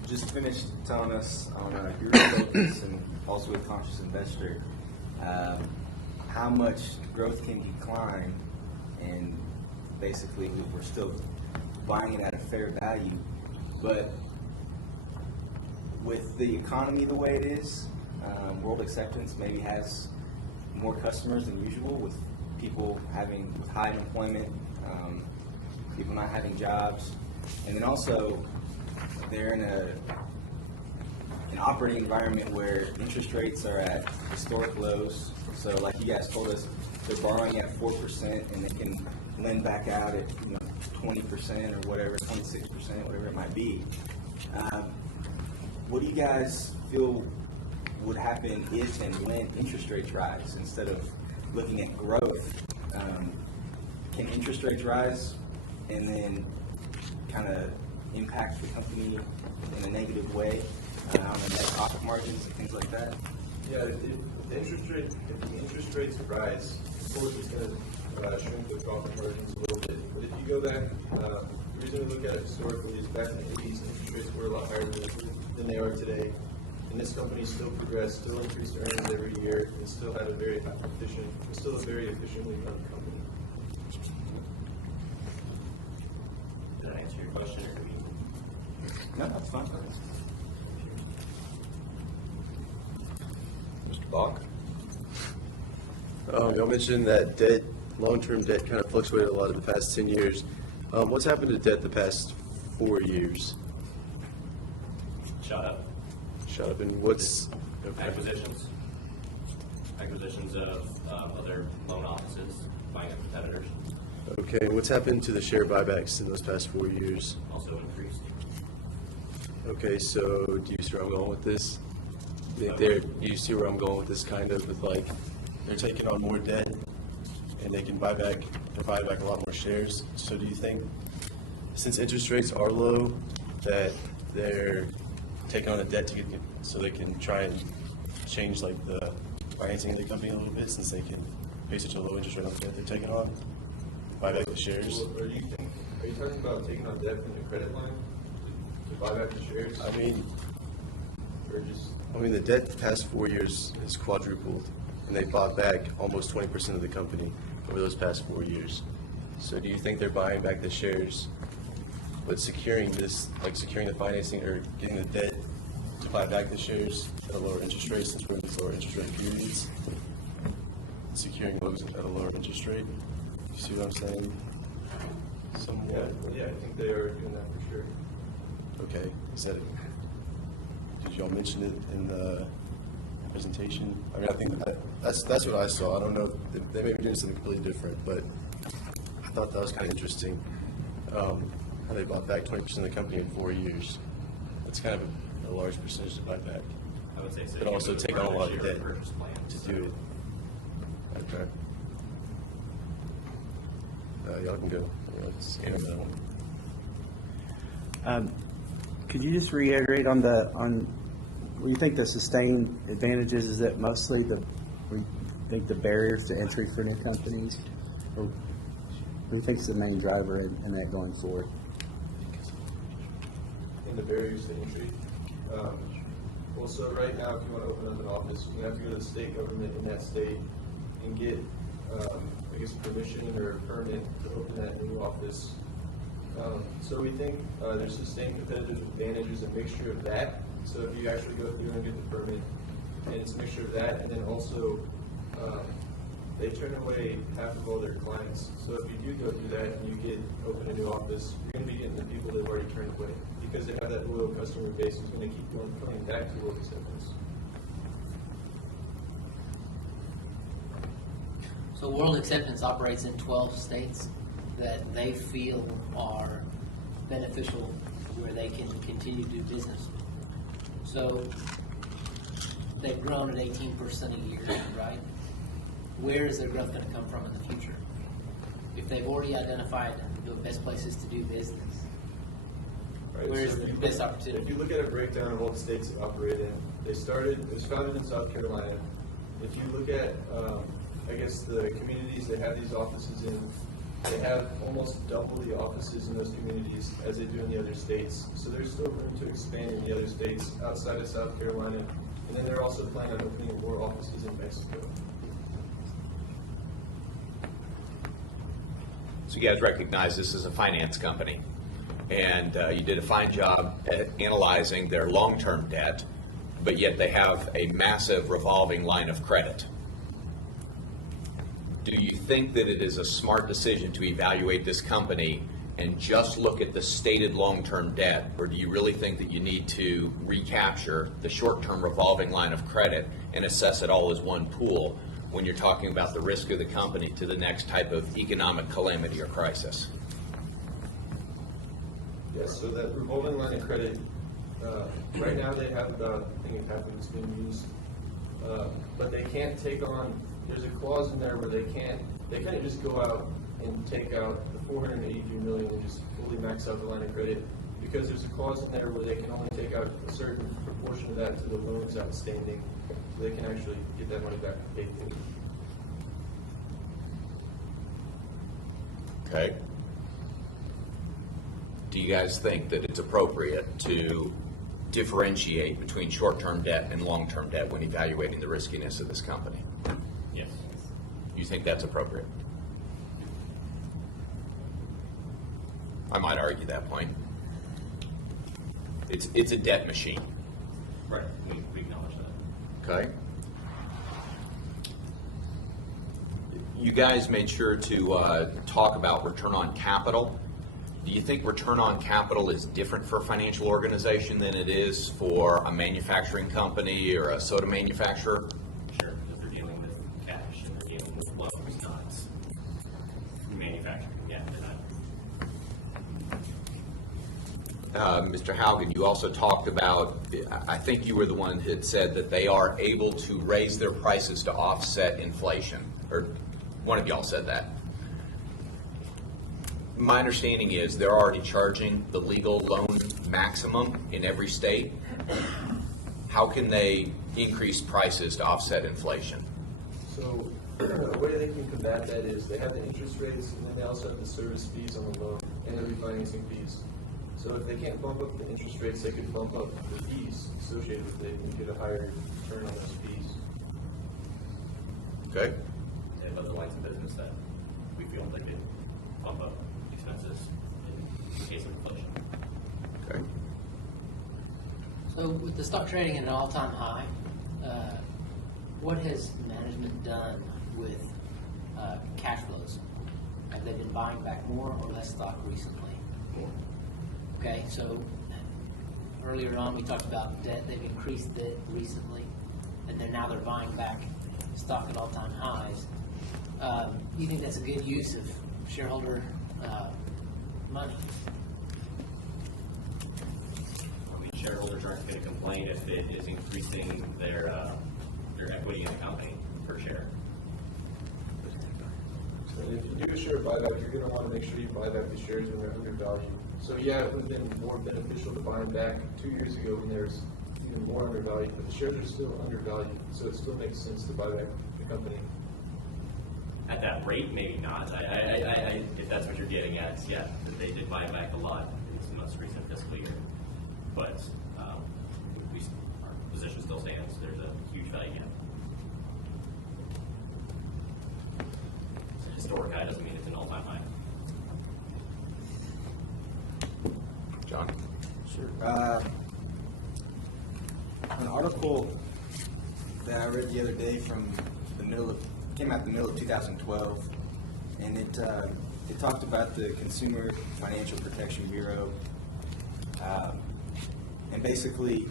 just finished telling us on your focus and also with Conscious Investor how much growth can decline, and basically we're still buying it at a fair value. But with the economy the way it is, World Acceptance maybe has more customers than usual, with people with high unemployment, people not having jobs, and then also they're in an operating environment where interest rates are at historic lows. So, like you guys told us, they're borrowing at 4%, and they can lend back out at 20% or whatever, 26%, whatever it might be. What do you guys feel would happen if and when interest rates rise, instead of looking at growth? Can interest rates rise and then kind of impact the company in a negative way on the net profit margins and things like that? Yeah, if the interest rates rise, of course it's going to shrink the profit margins a little bit. But if you go back, the reason we look at it historically is back in the 80s, interest rates were a lot higher than they are today. And this company still progressed, still increased earnings every year, and still had a very efficiently run company. Did I answer your question? No, that's fine. Mr. Bach? Y'all mentioned that long-term debt kind of fluctuated a lot in the past 10 years. What's happened to debt the past 4 years? Shut up. Shut up, and what's... Okay. Acquisitions of other loan offices, buying up competitors, Okay, and what's happened to the share buybacks in those past 4 years? also increased. Okay, so do you see where I'm going with this? You see where I'm going with this, kind of, with like, they're taking on more debt and they can buy back a lot more shares. So do you think, since interest rates are low, that they're taking on the debt so they can try and change like the financing of the company a little bit, since they can pay such a low interest rate on the debt they're taking on, buy back the shares? Well, are you talking about taking on debt from the credit line to buy back the shares? I mean, Or the debt the past 4 years has quadrupled, and they bought back almost 20% of the company over those past 4 years. So do you think they're buying back the shares, but securing the financing or getting the debt to buy back the shares at a lower interest rate, since we're in these lower interest rate periods, securing those at a lower interest rate? You see what I'm saying? Somewhat. yeah, I think they are doing that for sure. Okay, did y'all mention it in the presentation? I mean, I think that's what I saw. I don't know, they may be doing something completely different, but I thought that was kind of interesting. How they bought back 20% of the company in 4 years. That's kind of a large percentage to buy back. I would say so. But also take on a lot of debt Purchase plan to do it. Okay. Y'all can go. Let's get into that one. Could you just reiterate on what you think the sustained advantages is? That mostly what you think the barriers to entry for new companies, or what do you think is the main driver in that going forward? In the barriers to entry. Well, so right now, if you want to open up an office, you have to go to the state government in that state and get, permission or a permit to open that new office. So we think there's sustained competitive advantages, a mixture of that. So if you actually go through and get the permit, and it's a mixture of that, and then also they turn away half of all their clients. So if you do go through that and you open a new office, you're going to be getting the people they've already turned away, because they have that loyal customer base who's going to keep coming back to World Acceptance. So World Acceptance operates in 12 states that they feel are beneficial, where they can continue to do business. So they've grown at 18% a year, right? Where is their growth going to come from in the future? If they've already identified the best places to do business, Right, where is so the if you best look- opportunity? If you look at a breakdown of all the states they operate in, it was founded in South Carolina. If you look at I guess, the communities they have these offices in, they have almost double the offices in those communities as they do in the other states. So there's still room to expand in the other states outside of South Carolina. And then they're also planning on opening more offices in Mexico. So you guys recognize this is a finance company, and you did a fine job at analyzing their long-term debt, but yet they have a massive revolving line of credit. Do you think that it is a smart decision to evaluate this company and just look at the stated long-term debt, or do you really think that you need to recapture the short-term revolving line of credit and assess it all as one pool when you're talking about the risk of the company to the next type of economic calamity or crisis? Yes, so that revolving line of credit, right now they have about, I think half of it's being used, but they can't take on, there's a clause in there where they can't just go out and take out the $483 million and just fully max out the line of credit, because there's a clause in there where they can only take out a certain proportion of that to the loans outstanding, so they can actually get that money back and pay things. Okay. Do you guys think that it's appropriate to differentiate between short-term debt and long-term debt when evaluating the riskiness of this company? Yes. You think that's appropriate? I might argue that point. It's a debt machine. Right. We acknowledge that. Okay. You guys made sure to talk about return on capital. Do you think return on capital is different for a financial organization than it is for a manufacturing company or a soda manufacturer? Sure, because they're dealing with cash and they're dealing with loans, not manufacturing. Yeah, they're not. Mr. Haugen, you also talked about, I think you were the one that said that they are able to raise their prices to offset inflation, or one of y'all said that. My understanding is they're already charging the legal loan maximum in every state. How can they increase prices to offset inflation? So the way they can combat that is they have the interest rates, and then they also have the service fees on the loan and the refinancing fees. So if they can't bump up the interest rates, they could bump up the fees associated with it and get a higher return on those fees. Okay. They have other lines of business that we feel they could bump up expenses in case of inflation. Okay. So with the stock trading at an all-time high, what has management done with cash flows? Have they been buying back more or less stock recently? More. Okay, so earlier on we talked about debt. They've increased debt recently, and then now they're buying back stock at all-time highs. You think that's a good use of shareholder money? I mean, shareholders aren't going to complain if it is increasing their equity in the company per share. So if you do a share buyback, you're going to want to make sure you buy back the shares when they're undervalued. So yeah, it would have been more beneficial to buy them back 2 years ago when there's even more undervalued, but the shares are still undervalued, so it still makes sense to buy back the company. At that rate, maybe not. If that's what you're getting at, yeah, that they did buy back a lot in this most recent fiscal year. But our position still stands. There's a huge value gap. It's a historic high, doesn't mean it's an all-time high. John? Sure. An article that I read the other day came out in the middle of 2012, and it talked about the Consumer Financial Protection Bureau, and basically,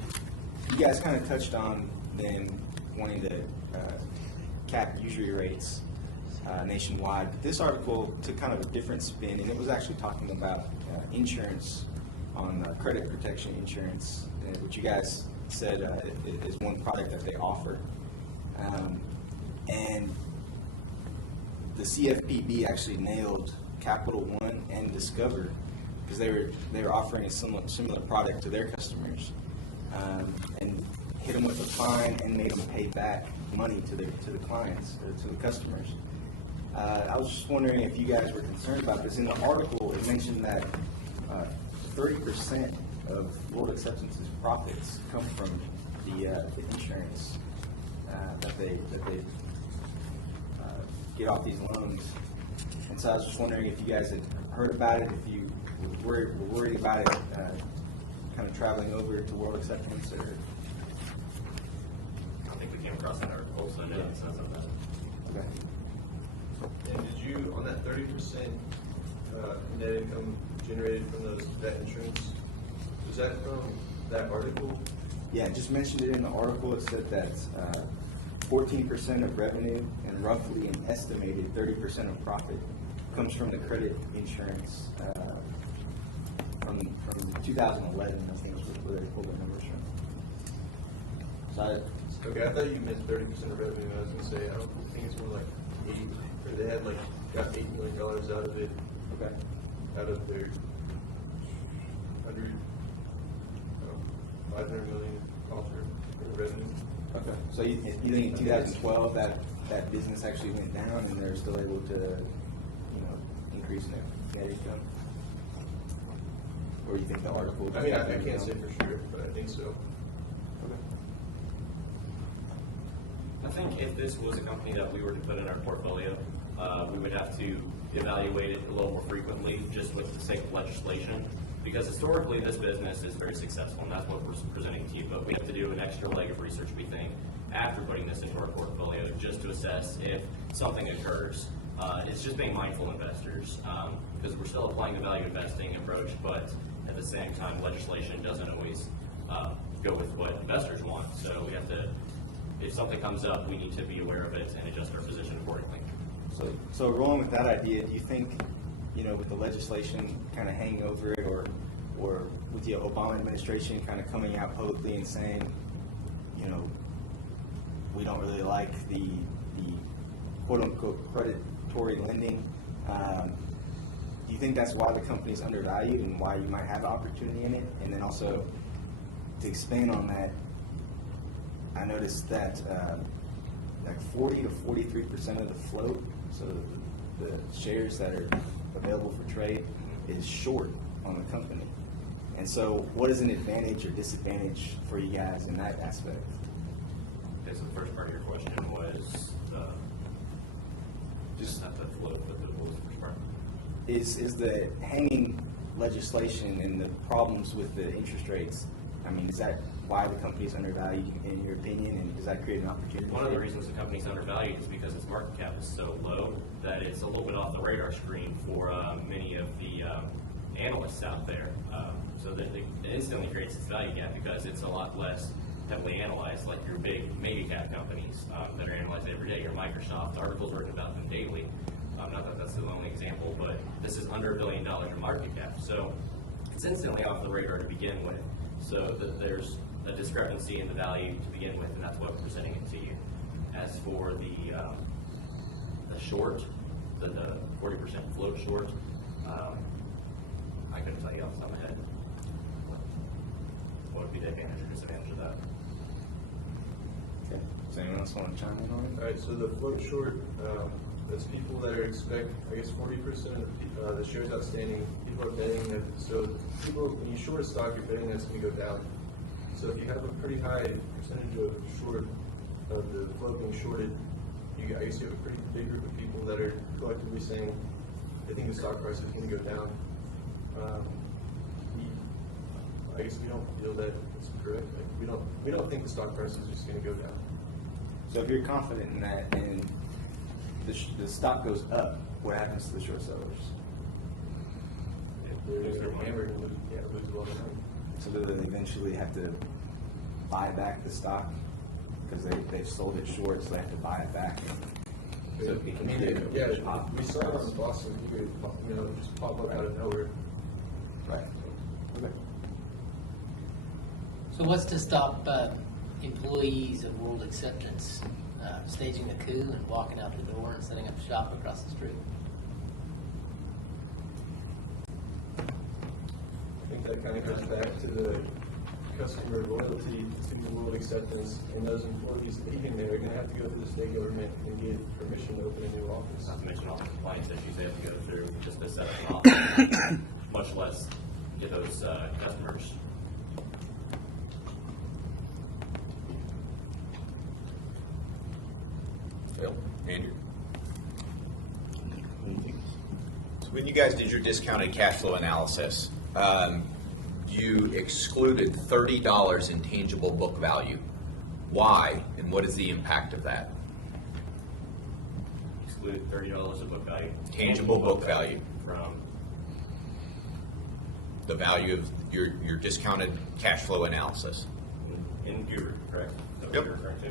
you guys kind of touched on them wanting to cap usury rates nationwide. But this article took kind of a different spin, and it was actually talking about insurance on credit protection insurance, which you guys said is one product that they offer. And the CFPB actually nailed Capital One and Discover because they were offering a similar product to their customers. hit them with a fine and made them pay back money to the clients or to the customers. I was just wondering if you guys were concerned about this. In the article, it mentioned that 30% of World Acceptance's profits come from the insurance that they get off these loans. And so I was just wondering if you guys had heard about it, if you were worried about it kind of traveling over to World Acceptance, or... I think we came across that article, so no, it's not something. Okay. And did you, on that 30% net income generated from that insurance, was that from that article? Yeah, it just mentioned it in the article. It said that 14% of revenue and roughly an estimated 30% of profit comes from the credit insurance from 2011, I think is where they pulled the numbers from. So Okay, I thought you meant 30% of revenue. I was going to say, I don't think it's more like 8, or they had got $8 million out of it. Okay. Out of their 500 million offer for revenue. Okay. So you think in 2012 that business actually went down and they're still able to, increase net income? Or you think the article? I mean, I can't say for sure, but I think so. Okay. I think if this was a company that we were to put in our portfolio, we would have to evaluate it a little more frequently, just with the sake of legislation. Because historically, this business is very successful, and that's what we're presenting to you. But we have to do an extra leg of research, we think, after putting this into our portfolio, just to assess if something occurs. It's just being mindful investors, because we're still applying the value investing approach, but at the same time, legislation doesn't always go with what investors want. So we have to, if something comes up, we need to be aware of it and adjust our position accordingly. So rolling with that idea, do you think, with the legislation kind of hanging over it, or with the Obama administration kind of coming out publicly and saying, we don't really like the quote-unquote predatory lending, do you think that's why the company is undervalued and why you might have opportunity in it? And then also, to expand on that, I noticed that 40 to 43% of the float, so the shares that are available for trade, is short on the company. And so what is an advantage or disadvantage for you guys in that aspect? Okay, so the first part of your question was just not the float, but what was the first part? Is the hanging legislation and the problems with the interest rates, is that why the company is undervalued in your opinion, and does that create an opportunity? One of the reasons the company's undervalued is because its market cap is so low that it's a little bit off the radar screen for many of the analysts out there. So that it instantly creates its value gap because it's a lot less heavily analyzed, like your big mega cap companies that are analyzed every day. Your Microsoft, articles written about them daily. Not that that's the only example, but this is under $1 billion in market cap. So it's instantly off the radar to begin with. So there's a discrepancy in the value to begin with, and that's why we're presenting it to you. As for the short, the 40% float short, I couldn't tell you off the top of my head what would be the advantage or disadvantage of that. Okay. Does anyone else want to chime in on it? All right, so the float short, that's people that are 40% of the shares outstanding, people are betting that, so people, when you short a stock, you're betting that it's going to go down. So if you have a pretty high percentage of the float being shorted, I guess you have a pretty big group of people that are collectively saying they think the stock price is going to go down. I guess we don't feel that it's correct. We don't think the stock price is just going to go down. So if you're confident in that and the stock goes up, what happens to the short sellers? If they're hammered and lose a lot of money. So do they eventually have to buy back the stock because they've sold it short, so they have to buy it back? So it becomes we saw it on Boston. Just pop up out of nowhere. Right. Okay. So what's to stop employees of World Acceptance staging a coup and walking out the door and setting up shop across the street? I think that kind of goes back to the customer loyalty to World Acceptance, and those employees leaving there are going to have to go through the state government and get permission to open a new office. Not to mention all the compliance issues they have to go through just to set up an office, much less get those customers. Phil, Andrew? So when you guys did your discounted cash flow analysis, you excluded $30 in tangible book value. Why, and what is the impact of that? Exclude $30 of book value. Tangible book value. From The value of your discounted cash flow analysis. in Guru, correct? Is that what Yep. you're referring to?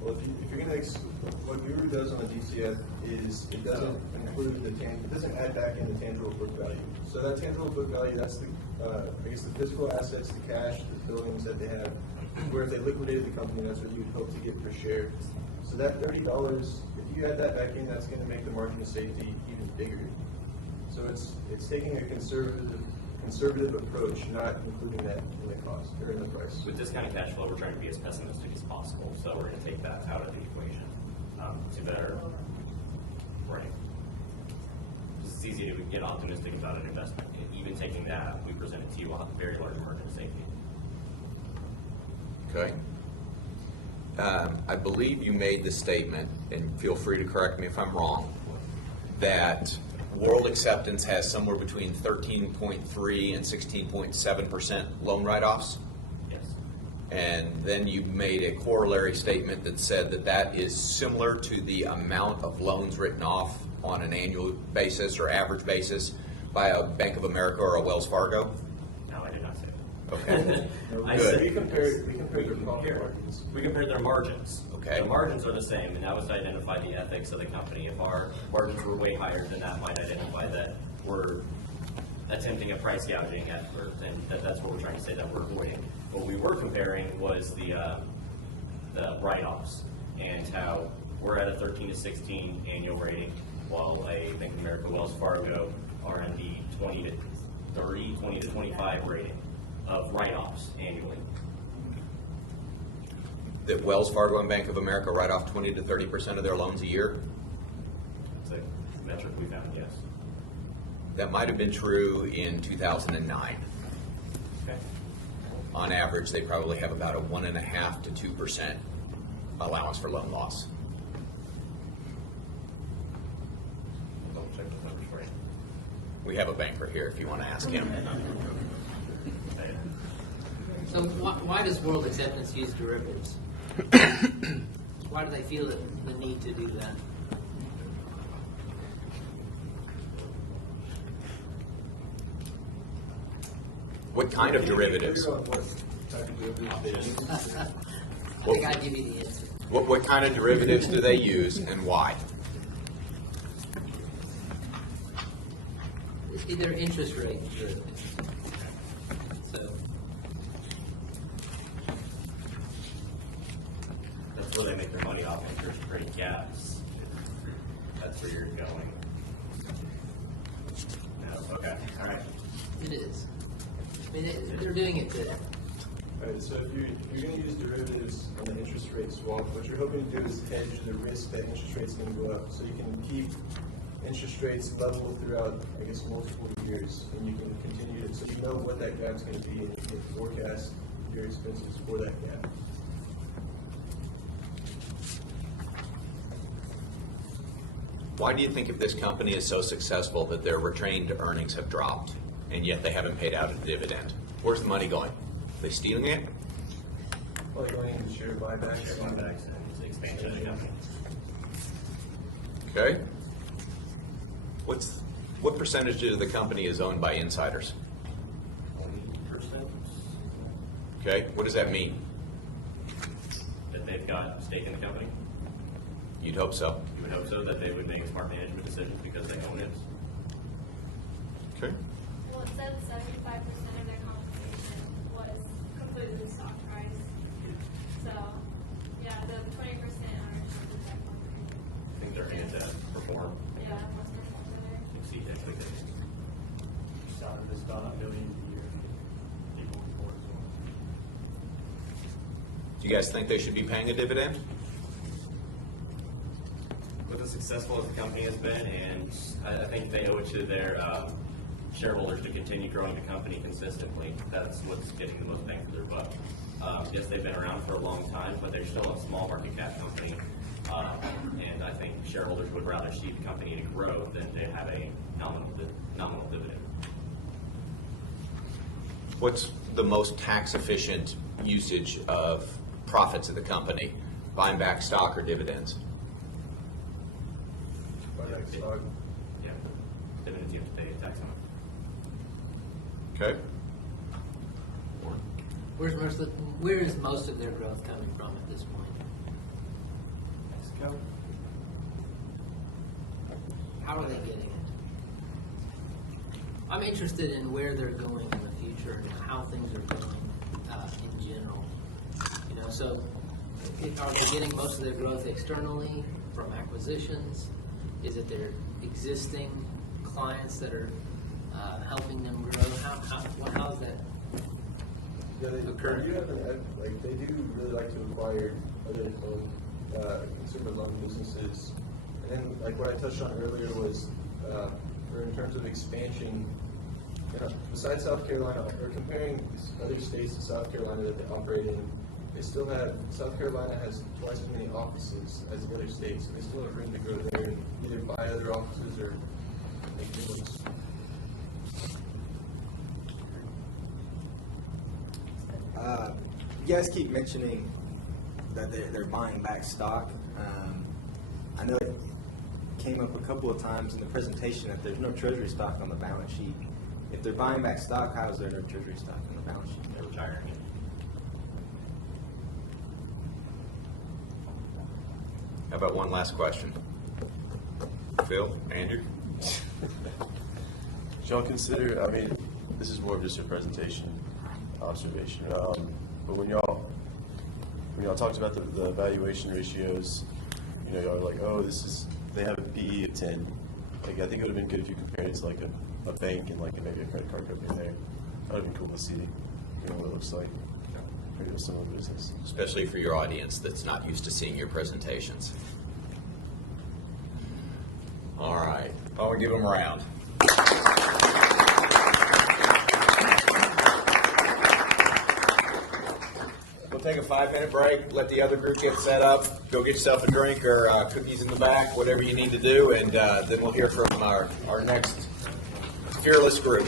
Well, if you're going to, what Guru does on the DCF is it doesn't include it doesn't add back in the tangible book value. So that tangible book value, that's the, I guess the physical assets, the cash, the buildings that they have. Where if they liquidated the company, that's what you'd hope to get per share. So that $30, if you add that back in, that's going to make the margin of safety even bigger. So it's taking a conservative approach, not including that in the cost or in the price. With discounted cash flow, we're trying to be as pessimistic as possible, so we're going to take that out of the equation to better. Right. It's easy to get optimistic about an investment. Even taking that out, we presented to you a very large margin of safety. Okay. I believe you made the statement, and feel free to correct me if I'm wrong, that World Acceptance has somewhere between 13.3 and 16.7% loan write-offs. Yes. And then you made a corollary statement that said that that is similar to the amount of loans written off on an annual basis or average basis by a Bank of America or a Wells Fargo. No, I did not say that. Okay. I Good. said- We compared their profit margins. We compared their margins. Okay. The margins are the same, and that was to identify the ethics of the company. If our margins were way higher, then that might identify that we're attempting a price gouging effort, and that's what we're trying to say that we're avoiding. What we were comparing was the write-offs and how we're at a 13 to 16 annual rating, while a Bank of America, Wells Fargo are in the 20 to 30, 20 to 25 rating of write-offs annually. That Wells Fargo and Bank of America write off 20 to 30% of their loans a year? It's a metric we found, yes. That might have been true in 2009. Okay. On average, they probably have about a 1.5% to 2% allowance for loan loss. Double check the numbers for you. We have a banker here if you want to ask him. So why does World Acceptance use derivatives? Why do they feel the need to do that? What kind of derivatives? Figure out what type of derivatives they use. I think I give you the answer. What kind of derivatives do they use and why? It's either interest rate derivatives. So That's where they make their money off interest rate gaps. That's where you're going. No, okay, all right. it is. I mean, they're doing it today. Alright, so if you're going to use derivatives on the interest rate swap, what you're hoping to do is hedge the risk that interest rates going to go up. So you can keep interest rates level throughout, I guess, multiple years, and you can continue to, so you know what that gap's going to be, and you can forecast your expenses for that gap. Why do you think if this company is so successful that their retained earnings have dropped and yet they haven't paid out a dividend? Where's the money going? Are they stealing it? Probably going into share buybacks. Share buybacks and expansion of the company. Okay. What percentage of the company is owned by insiders? 20%. Okay. What does that mean? That they've got stake in the company. You'd hope so. You would hope so, that they would make smart management decisions because they own it. Okay. Well, it said 75% of their compensation was with the stock price. So, yeah, the 20% ownership is definitely, Things are going to perform. yeah, must perform better. Exceed expectations. Selling this about $1 million a year. People report as well. Do you guys think they should be paying a dividend? With as successful as the company has been, and I think they owe it to their shareholders to continue growing the company consistently. That's what's getting the most bang for their buck. Yes, they've been around for a long time, but they're still a small market cap company, and I think shareholders would rather see the company to grow than to have a nominal dividend. What's the most tax efficient usage of profits of the company? Buying back stock or dividends? Buyback stock. Yeah, dividends you have to pay a tax on. Okay. Where is most of their growth coming from at this point? Mexico. How are they getting it? I'm interested in where they're going in the future and how things are going in general. You know, so are they getting most of their growth externally from acquisitions? Is it their existing clients that are helping them grow? How is that? Yeah, they do really like to acquire other consumer-owned businesses. And then, like what I touched on earlier was, or in terms of expansion, besides South Carolina, or comparing other states to South Carolina that they operate in, they still have, South Carolina has twice as many offices as the other states, and they still have room to grow there and either buy other offices or make new ones. You guys keep mentioning that they're buying back stock. I know it came up a couple of times in the presentation that there's no treasury stock on the balance sheet. If they're buying back stock, how is there no treasury stock on the balance sheet? They're retiring it. How about one last question? Phil, Andrew? Should y'all consider, I mean, this is more of just a presentation observation, but when y'all talked about the valuation ratios, y'all are like, oh, they have a PE of 10. Like, I think it would have been good if you compared it to like a bank and like maybe a credit card company there. That would have been cool to see, what it looks like for a similar business. Especially for your audience that's not used to seeing your presentations. All right, why don't we give them a round? We'll take a 5-minute break, let the other group get set up, go get yourself a drink or cookies in the back, whatever you need to do, and then we'll hear from our next fearless group.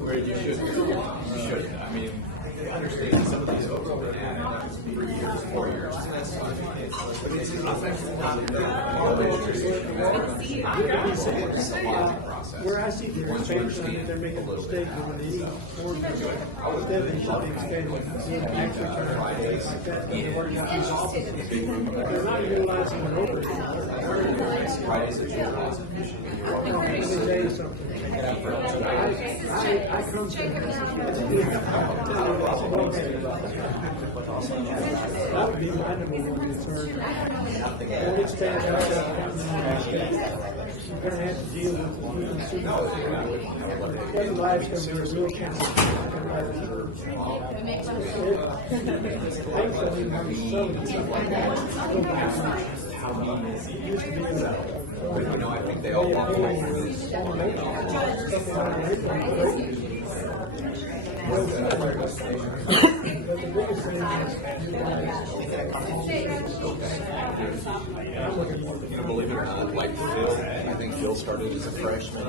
Where you should. I mean, understand some of these folks have been at it for years, 4 years. Where I see their expansion, they're making a mistake when they need more instead of expanding tax return, things like that. They've already got these offices. They're not utilizing their overhead. Let me tell you something. I come from that would be my number one concern. Don't expand out. You're going to have to deal with the consumer. Otherwise, it's going to be a real challenge. Thankfully, I'm selling something. It used to be You know, I think they all walk away from this. You know, believe it or not, like Phil, I think Phil started as a freshman.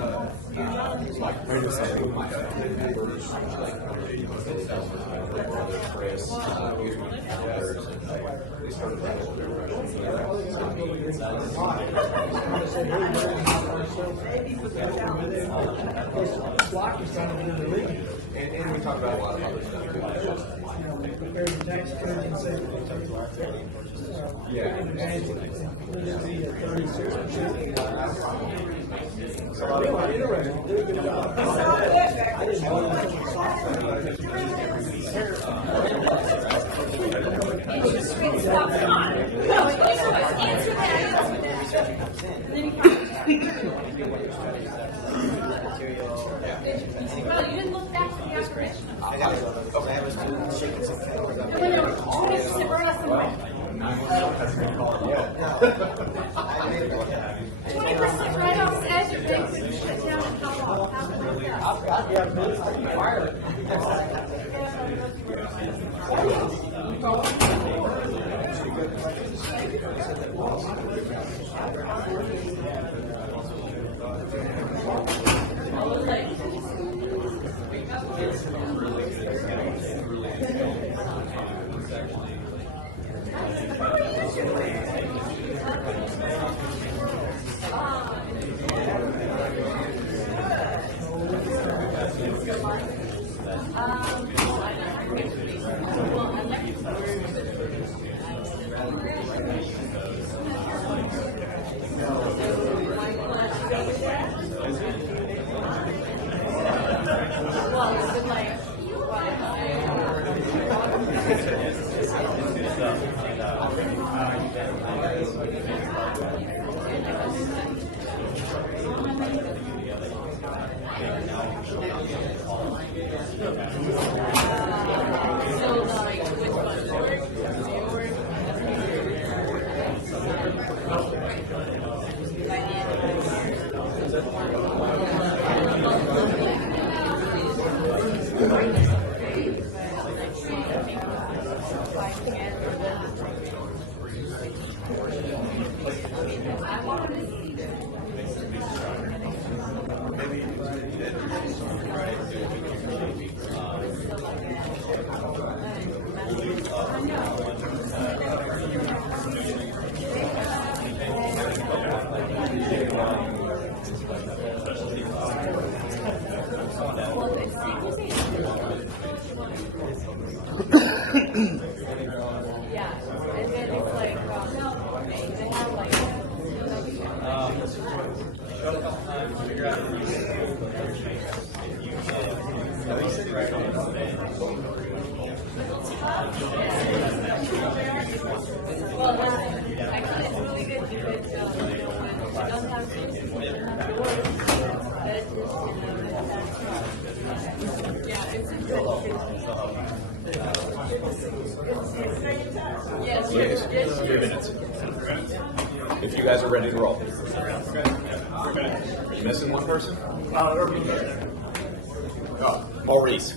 Like my family members, like you know, Phil Delmer, my little brother Chris, he was one of the founders, and they started that as their freshman year. And we talk about a lot of other stuff too. Compared to tax codes and say, Yeah. Well, you didn't look back to the operation. Write-offs as your big shut down and how Yes, 3 minutes. If you guys are ready to roll. Are you missing one person? Oh, Maurice.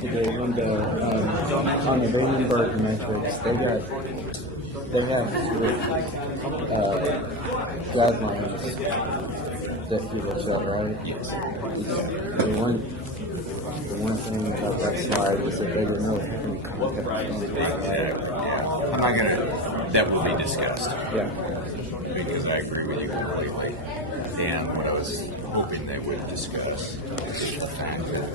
Today, on the Vandenberg metrics, they have guidelines that you look at, right? Yes. The one thing about that slide is that they don't know if I'm not gonna. That will be discussed. Yeah. Because I agree with you completely. And what I was hoping they would discuss is the fact that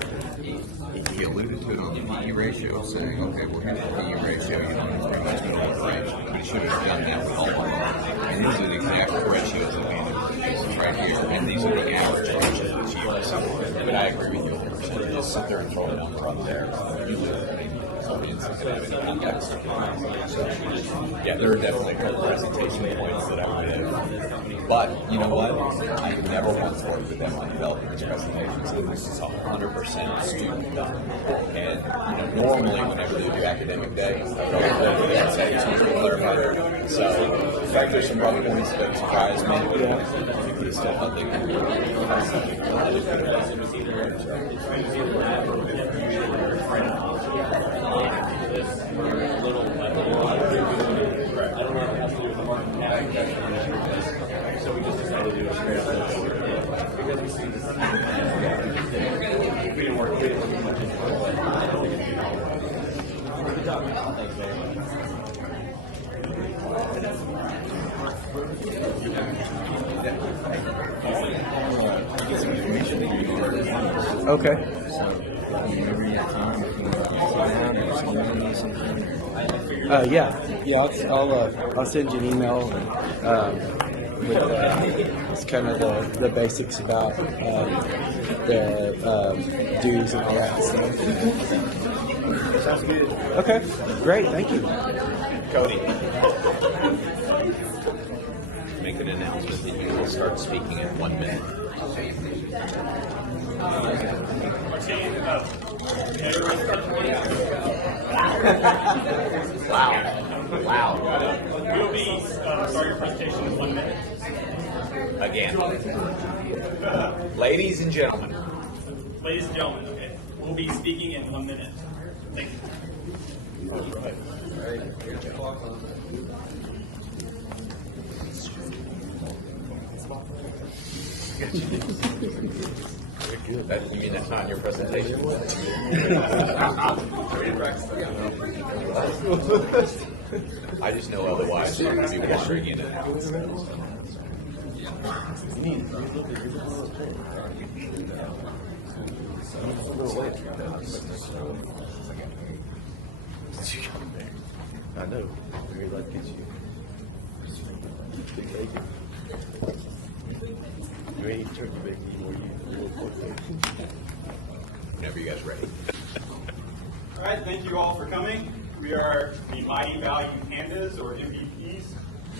he alluded to it on the PE ratio, saying, okay, well, here's the PE ratio, you don't pretty much know what range, but he should have done that with all of them. And these are the exact ratios that we use right here, and these are the average ratios that you use. But I agree with you 100%. Just sit there and throw one from there. You live there. Audience can have any context. So, yeah, there are definitely a couple presentation points that I would have But you know what? I never once worked with them on developing this presentation, so this is 100% student done. And normally, whenever they do academic day, they'll say something clarified. So, in fact, there's some rough points that surprised me. But still, I think So we just decided to do a straight up because we see this. We didn't work with it. Good job. Thanks very Okay. I'll send you an email with it's kind of the basics about the dues and all that stuff. Sounds good. Okay, great, thank you. Cody, make an announcement that you will start speaking in 1 minute. Wow. We'll be starting your presentation in 1 minute. Again. Ladies and gentlemen. Ladies and gentlemen, okay. We'll be speaking in 1 minute. Thank you. All right. That, you mean that's not in your presentation? I just know otherwise you're going to be wandering in and out. I know. Very lucky it's you. Big bacon. You ain't eating turkey bacon anymore. You little pork bacon. Whenever you guys are ready. All right, thank you all for coming. We are the Mighty Value Pandas, or MVPs,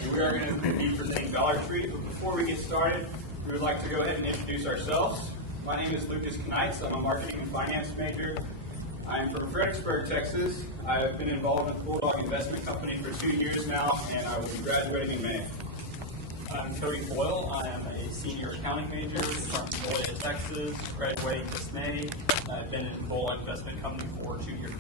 and we are going to be presenting Dollar Tree. But before we get started, we would like to go ahead and introduce ourselves. My name is Lucas Knights. I'm a marketing and finance major. I'm from Fredericksburg, Texas. I've been involved with Bulldog Investment Company for 2 years now, and I will be graduating in May. I'm Cody Boyle. I am a senior accounting major from Florida, Texas, graduating this May. I've been in Bulldog Investment Company for 2 years.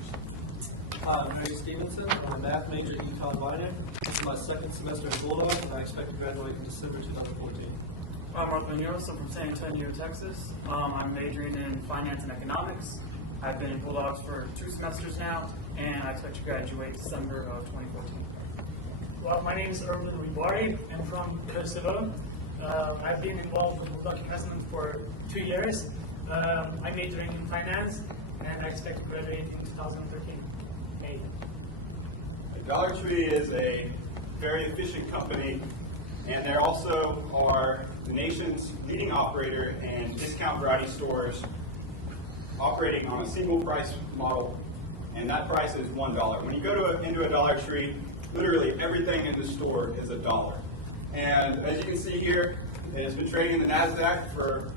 I'm Harry Stevenson. I'm a math major at Econ Minor. This is my second semester at Bulldog, and I expect to graduate in December 2014. I'm Mark Munoz. I'm from San Antonio, Texas. I'm majoring in finance and economics. I've been in Bulldogs for 2 semesters now, and I expect to graduate December of 2014. Well, my name is Urban Ribari. I'm from Kosovo. I've been involved with Bulldog Investment for 2 years. I'm majoring in finance, and I expect to graduate in 2013. May. Dollar Tree is a very efficient company, and they also are the nation's leading operator in discount variety stores operating on a single price model, and that price is $1. When you go into a Dollar Tree, literally everything in the store is $1. And as you can see here, it has been trading in the NASDAQ for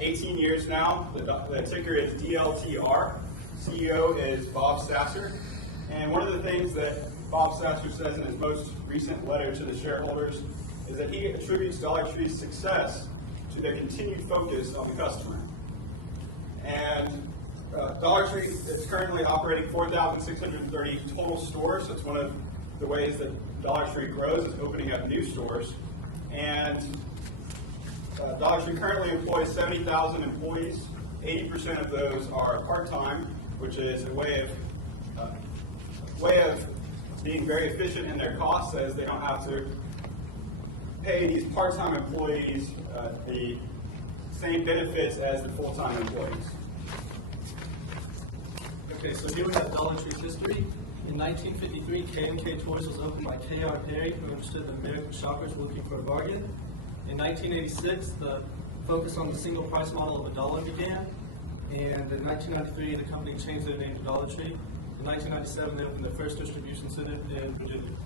18 years now. The ticker is DLTR. CEO is Bob Sasser. And one of the things that Bob Sasser says in his most recent letter to the shareholders is that he attributes Dollar Tree's success to their continued focus on the customer. And Dollar Tree is currently operating 4,630 total stores. That's one of the ways that Dollar Tree grows, is opening up new stores. And Dollar Tree currently employs 70,000 employees. 80% of those are part-time, which is a way of being very efficient in their costs, as they don't have to pay these part-time employees the same benefits as the full-time employees. Okay, so here we have Dollar Tree's history. In 1953, K&K Toys was opened by K.R. Perry, who understood that American shoppers were looking for a bargain. In 1986, the focus on the single price model of $1 began. And in 1993, the company changed their name to Dollar Tree. In 1997, they opened their first distribution center in Virginia.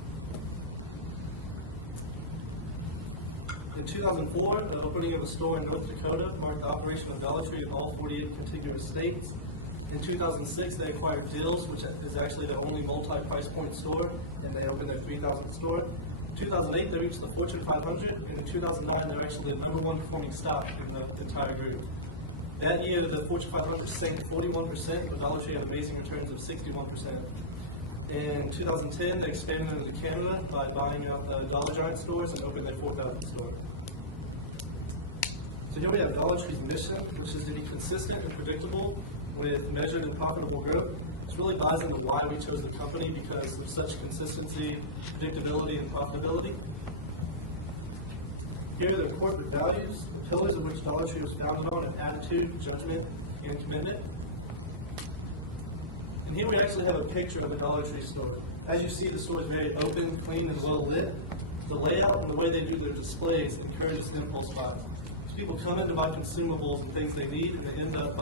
In 2004, the opening of a store in North Dakota marked the operation of Dollar Tree in all 48 contiguous states. In 2006, they acquired Dills, which is actually the only multi-price point store, and they opened their 3,000th store. In 2008, they reached the Fortune 500, and in 2009, they were actually the #1 performing stock in the entire group. That year, the Fortune 500 sank 41%, but Dollar Tree had amazing returns of 61%. In 2010, they expanded into Canada by buying out the Dollar Giant stores and opened their 4,000th store. So here we have Dollar Tree's mission, which is to be consistent and predictable with measured and profitable growth. This really buys into why we chose the company, because of such consistency, predictability, and profitability. Here are the corporate values, the pillars of which Dollar Tree was founded on: attitude, judgment, and commitment. And here we actually have a picture of a Dollar Tree store. As you see, the store is very open, clean, and well lit. The layout and the way they do their displays encourages impulse buys. So people come in to buy consumables and things they need, and they end up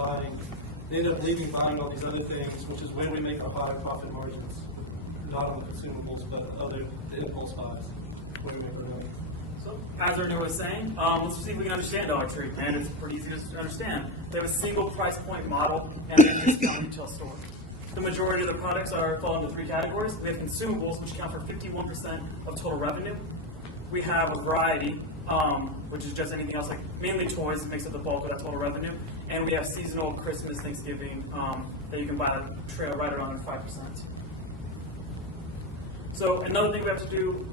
leaving buying all these other things, which is where we make our higher profit margins. Not on the consumables, but the impulse buys, where we make our money. So, as Ernie was saying, let's see if we can understand Dollar Tree, and it's pretty easy to understand. They have a single price point model and a discount retail store. The majority of the products fall into 3 categories. We have consumables, which account for 51% of total revenue. We have a variety, which is just anything else, like mainly toys, that makes up the bulk of that total revenue. And we have seasonal, Christmas, Thanksgiving, that you can buy a trail right around 5%. So another thing we have to do,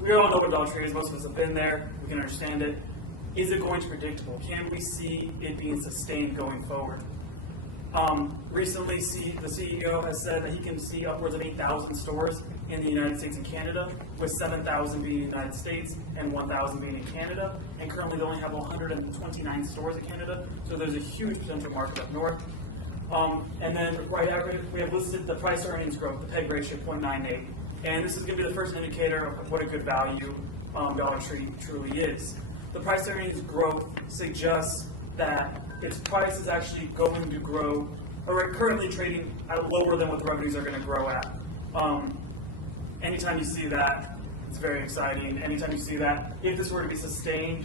we all know what Dollar Tree is. Most of us have been there. We can understand it. Is it going to be predictable? Can we see it being sustained going forward? Recently, the CEO has said that he can see upwards of 8,000 stores in the United States and Canada, with 7,000 being in the United States and 1,000 being in Canada. And currently, they only have 129 stores in Canada, so there's a huge potential market up north. And then right after, we have listed the price earnings growth, the PEG ratio, 0.98. And this is going to be the first indicator of what a good value Dollar Tree truly is. The price earnings growth suggests that its price is actually going to grow, or currently trading at lower than what the revenues are going to grow at. Anytime you see that, it's very exciting. Anytime you see that, if this were to be sustained,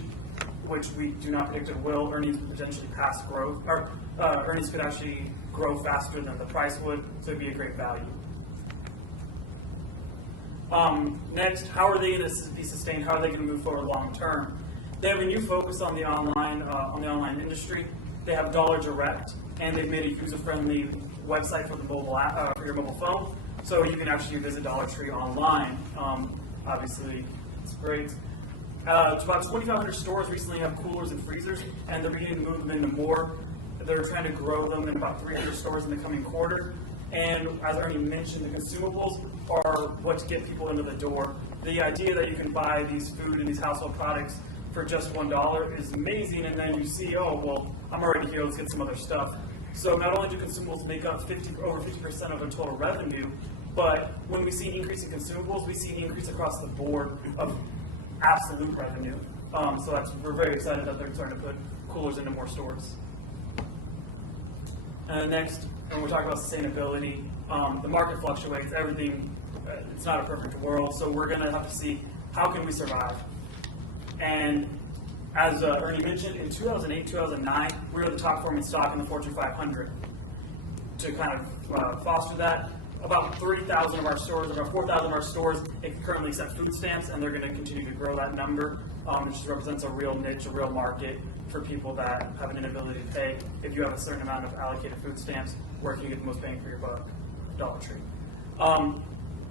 which we do not predict it will, earnings would potentially pass growth, or earnings could actually grow faster than the price would, so it'd be a great value. Next, how are they going to be sustained? How are they going to move forward long term? They have a new focus on the online industry. They have Dollar Direct, and they've made a user-friendly website for the mobile app, for your mobile phone, so you can actually visit Dollar Tree online. Obviously, it's great. About 2,500 stores recently have coolers and freezers, and they're beginning to move them into more. They're trying to grow them in about 300 stores in the coming quarter. And as I already mentioned, the consumables are what get people into the door. The idea that you can buy these food and these household products for just $1 is amazing, and then you see, oh, well, I'm already here, let's get some other stuff. So not only do consumables make up over 50% of their total revenue, but when we see an increase in consumables, we see an increase across the board of absolute revenue. So we're very excited that they're starting to put coolers into more stores. Next, when we talk about sustainability, the market fluctuates, everything, it's not a perfect world, so we're going to have to see how can we survive. And as Ernie mentioned, in 2008, 2009, we were the top performing stock in the Fortune 500. To kind of foster that, about 3,000 of our stores, about 4,000 of our stores, currently accept food stamps, and they're going to continue to grow that number. It just represents a real niche, a real market for people that have an inability to pay. If you have a certain amount of allocated food stamps, where can you get the most bang for your buck? Dollar Tree.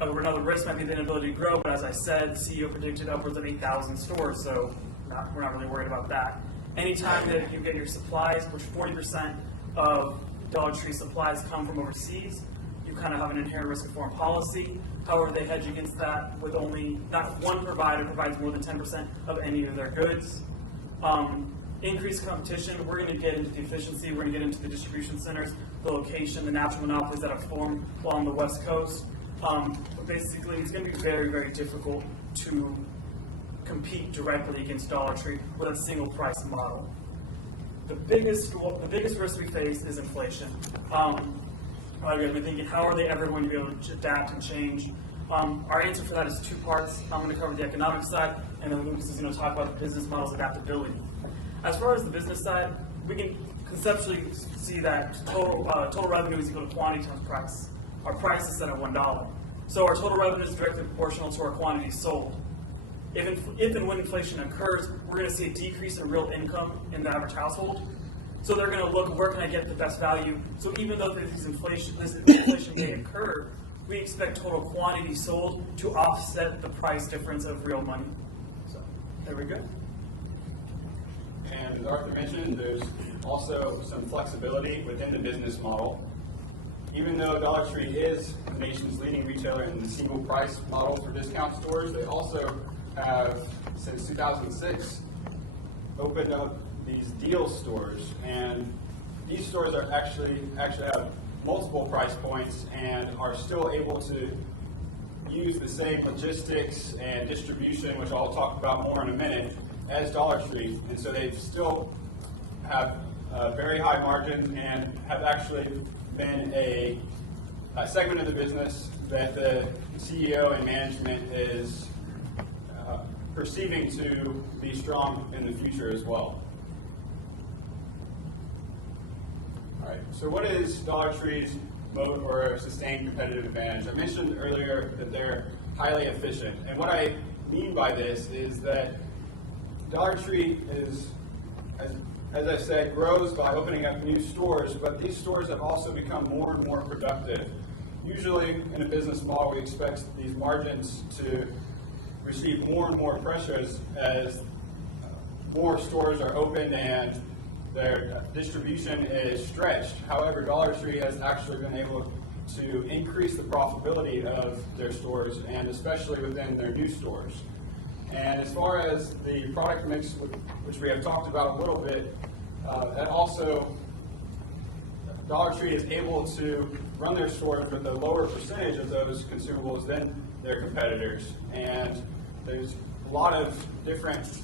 Another risk might be the inability to grow, but as I said, the CEO predicted upwards of 8,000 stores, so we're not really worried about that. Anytime that you get your supplies, which 40% of Dollar Tree supplies come from overseas, you kind of have an inherent risk of foreign policy. However, they hedge against that with not one provider provides more than 10% of any of their goods. Increased competition, we're going to get into the efficiency, we're going to get into the distribution centers, the location, the natural monopolies that have formed along the West Coast. Basically, it's going to be very, very difficult to compete directly against Dollar Tree with a single price model. The biggest risk we face is inflation. I've been thinking, how are they ever going to be able to adapt and change? Our answer for that is two parts. I'm going to cover the economic side, and then Lucas is going to talk about the business model's adaptability. As far as the business side, we can conceptually see that total revenue is equal to quantity times price. Our price is set at $1. So our total revenue is directly proportional to our quantity sold. If and when inflation occurs, we're going to see a decrease in real income in the average household. So they're going to look, where can I get the best value? So even though this inflation may occur, we expect total quantity sold to offset the price difference of real money. So there we go. And as Arthur mentioned, there's also some flexibility within the business model. Even though Dollar Tree is the nation's leading retailer in the single price model for discount stores, they also have, since 2006, opened up these deal stores. And these stores are actually have multiple price points and are still able to use the same logistics and distribution, which I'll talk about more in a minute, as Dollar Tree. And so they still have very high margins and have actually been a segment of the business that the CEO and management is perceiving to be strong in the future as well. All right, so what is Dollar Tree's moat or sustained competitive advantage? I mentioned earlier that they're highly efficient, and what I mean by this is that Dollar Tree is, as I said, grows by opening up new stores, but these stores have also become more and more productive. Usually in a business model, we expect these margins to receive more and more pressure as more stores are opened and their distribution is stretched. However, Dollar Tree has actually been able to increase the profitability of their stores, and especially within their new stores. And as far as the product mix, which we have talked about a little bit, that also Dollar Tree is able to run their stores with a lower percentage of those consumables than their competitors. And there's a lot of different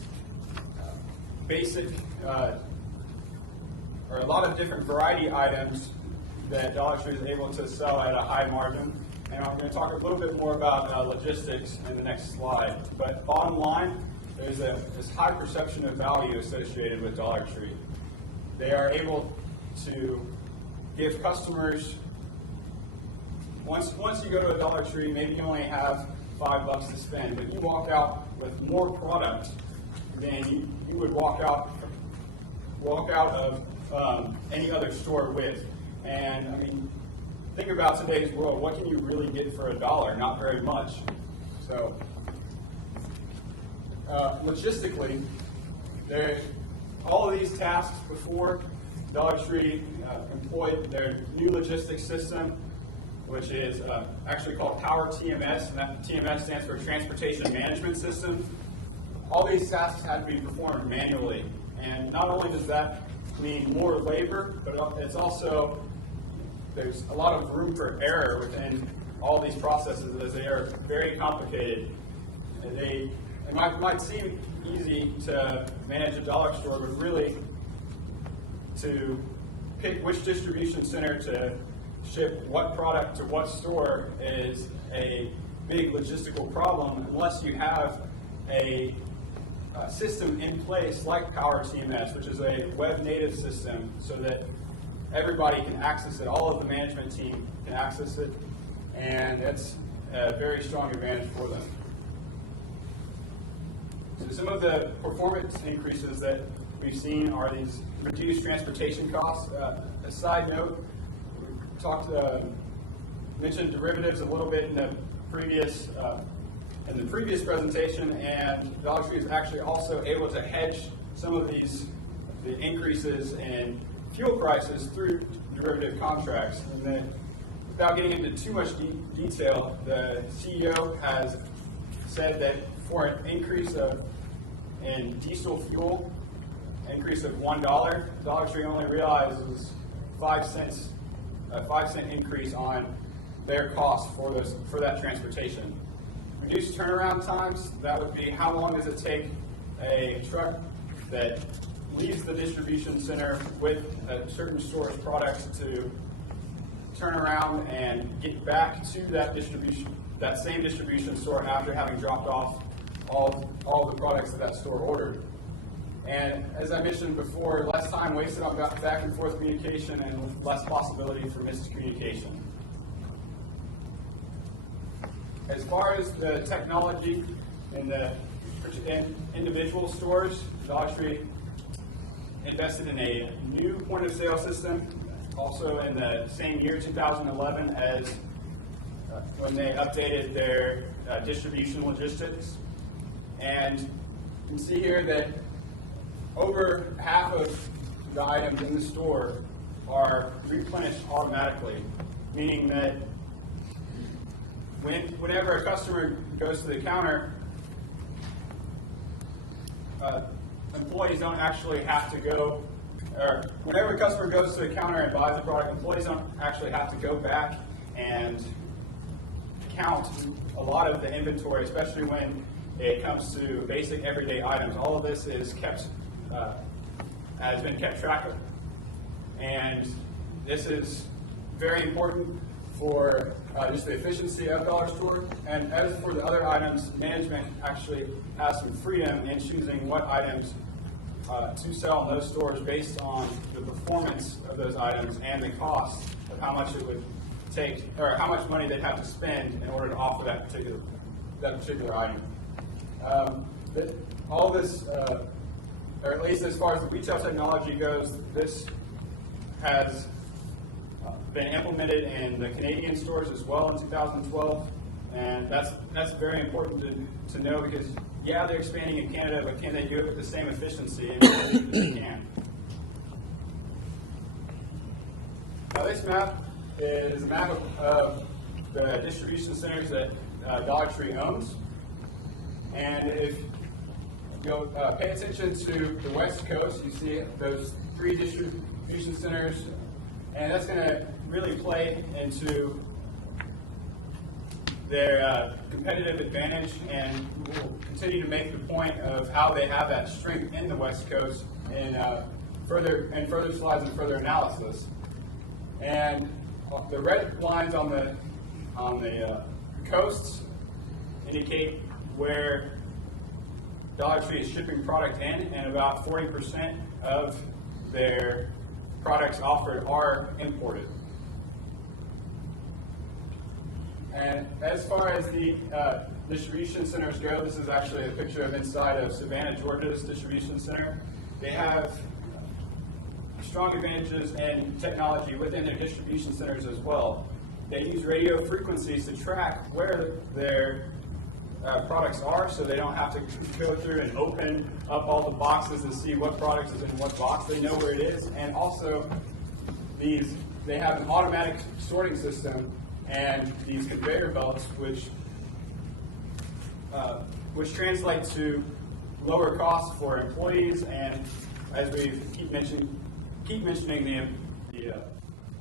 basic or a lot of different variety items that Dollar Tree is able to sell at a high margin. And I'm going to talk a little bit more about logistics in the next slide. But bottom line, there's this high perception of value associated with Dollar Tree. They are able to give customers, once you go to a Dollar Tree, maybe you only have $5 to spend, but you walk out with more product than you would walk out of any other store with. And I mean, think about today's world. What can you really get for $1? Not very much. So, logistically, all of these tasks before Dollar Tree employed their new logistics system, which is actually called Power TMS, and that TMS stands for Transportation Management System. All these tasks had to be performed manually, and not only does that mean more labor, but it's also, there's a lot of room for error within all these processes as they are very complicated. And it might seem easy to manage a dollar store, but really to pick which distribution center to ship what product to what store is a big logistical problem unless you have a system in place like Power TMS, which is a web-native system, so that everybody can access it, all of the management team can access it, and that's a very strong advantage for them. So some of the performance increases that we've seen are these reduced transportation costs. A side note, we mentioned derivatives a little bit in the previous presentation, and Dollar Tree is actually also able to hedge some of the increases in fuel prices through derivative contracts. And then, without getting into too much detail, the CEO has said that for an increase in diesel fuel, increase of $1, Dollar Tree only realizes 5 cents, a 5-cent increase on their cost for that transportation. Reduced turnaround times, that would be how long does it take a truck that leaves the distribution center with a certain store's products to turn around and get back to that that same distribution store after having dropped off all the products that store ordered. And as I mentioned before, less time wasted on back and forth communication and less possibility for miscommunication. As far as the technology in the individual stores, Dollar Tree invested in a new point of sale system, also in the same year, 2011, as when they updated their distribution logistics. And you can see here that over half of the items in the store are replenished automatically, meaning that whenever a customer goes to the counter, employees don't actually have to go, or whenever a customer goes to the counter and buys a product, employees don't actually have to go back and count a lot of the inventory, especially when it comes to basic everyday items. All of this is has been kept track of. And this is very important for just the efficiency of Dollar Store. And as for the other items, management actually has some freedom in choosing what items to sell in those stores based on the performance of those items and the cost of how much it would take, or how much money they'd have to spend in order to offer that particular item. All this, or at least as far as the retail technology goes, this has been implemented in the Canadian stores as well in 2012, and that's very important to know, because yeah, they're expanding in Canada, but can they do it with the same efficiency? And I believe that they can. Now this map is a map of the distribution centers that Dollar Tree owns, and if you'll pay attention to the West Coast, you see those 3 distribution centers, and that's going to really play into their competitive advantage, and we'll continue to make the point of how they have that strength in the West Coast in further slides and further analysis. And the red lines on the coasts indicate where Dollar Tree is shipping product in, and about 40% of their products offered are imported. And as far as the distribution centers go, this is actually a picture of inside of Savannah, Georgia's distribution center. They have strong advantages in technology within their distribution centers as well. They use radio frequencies to track where their products are, so they don't have to go through and open up all the boxes and see what product is in what box. They know where it is, and also they have an automatic sorting system and these conveyor belts, which translate to lower costs for employees, and as we keep mentioning the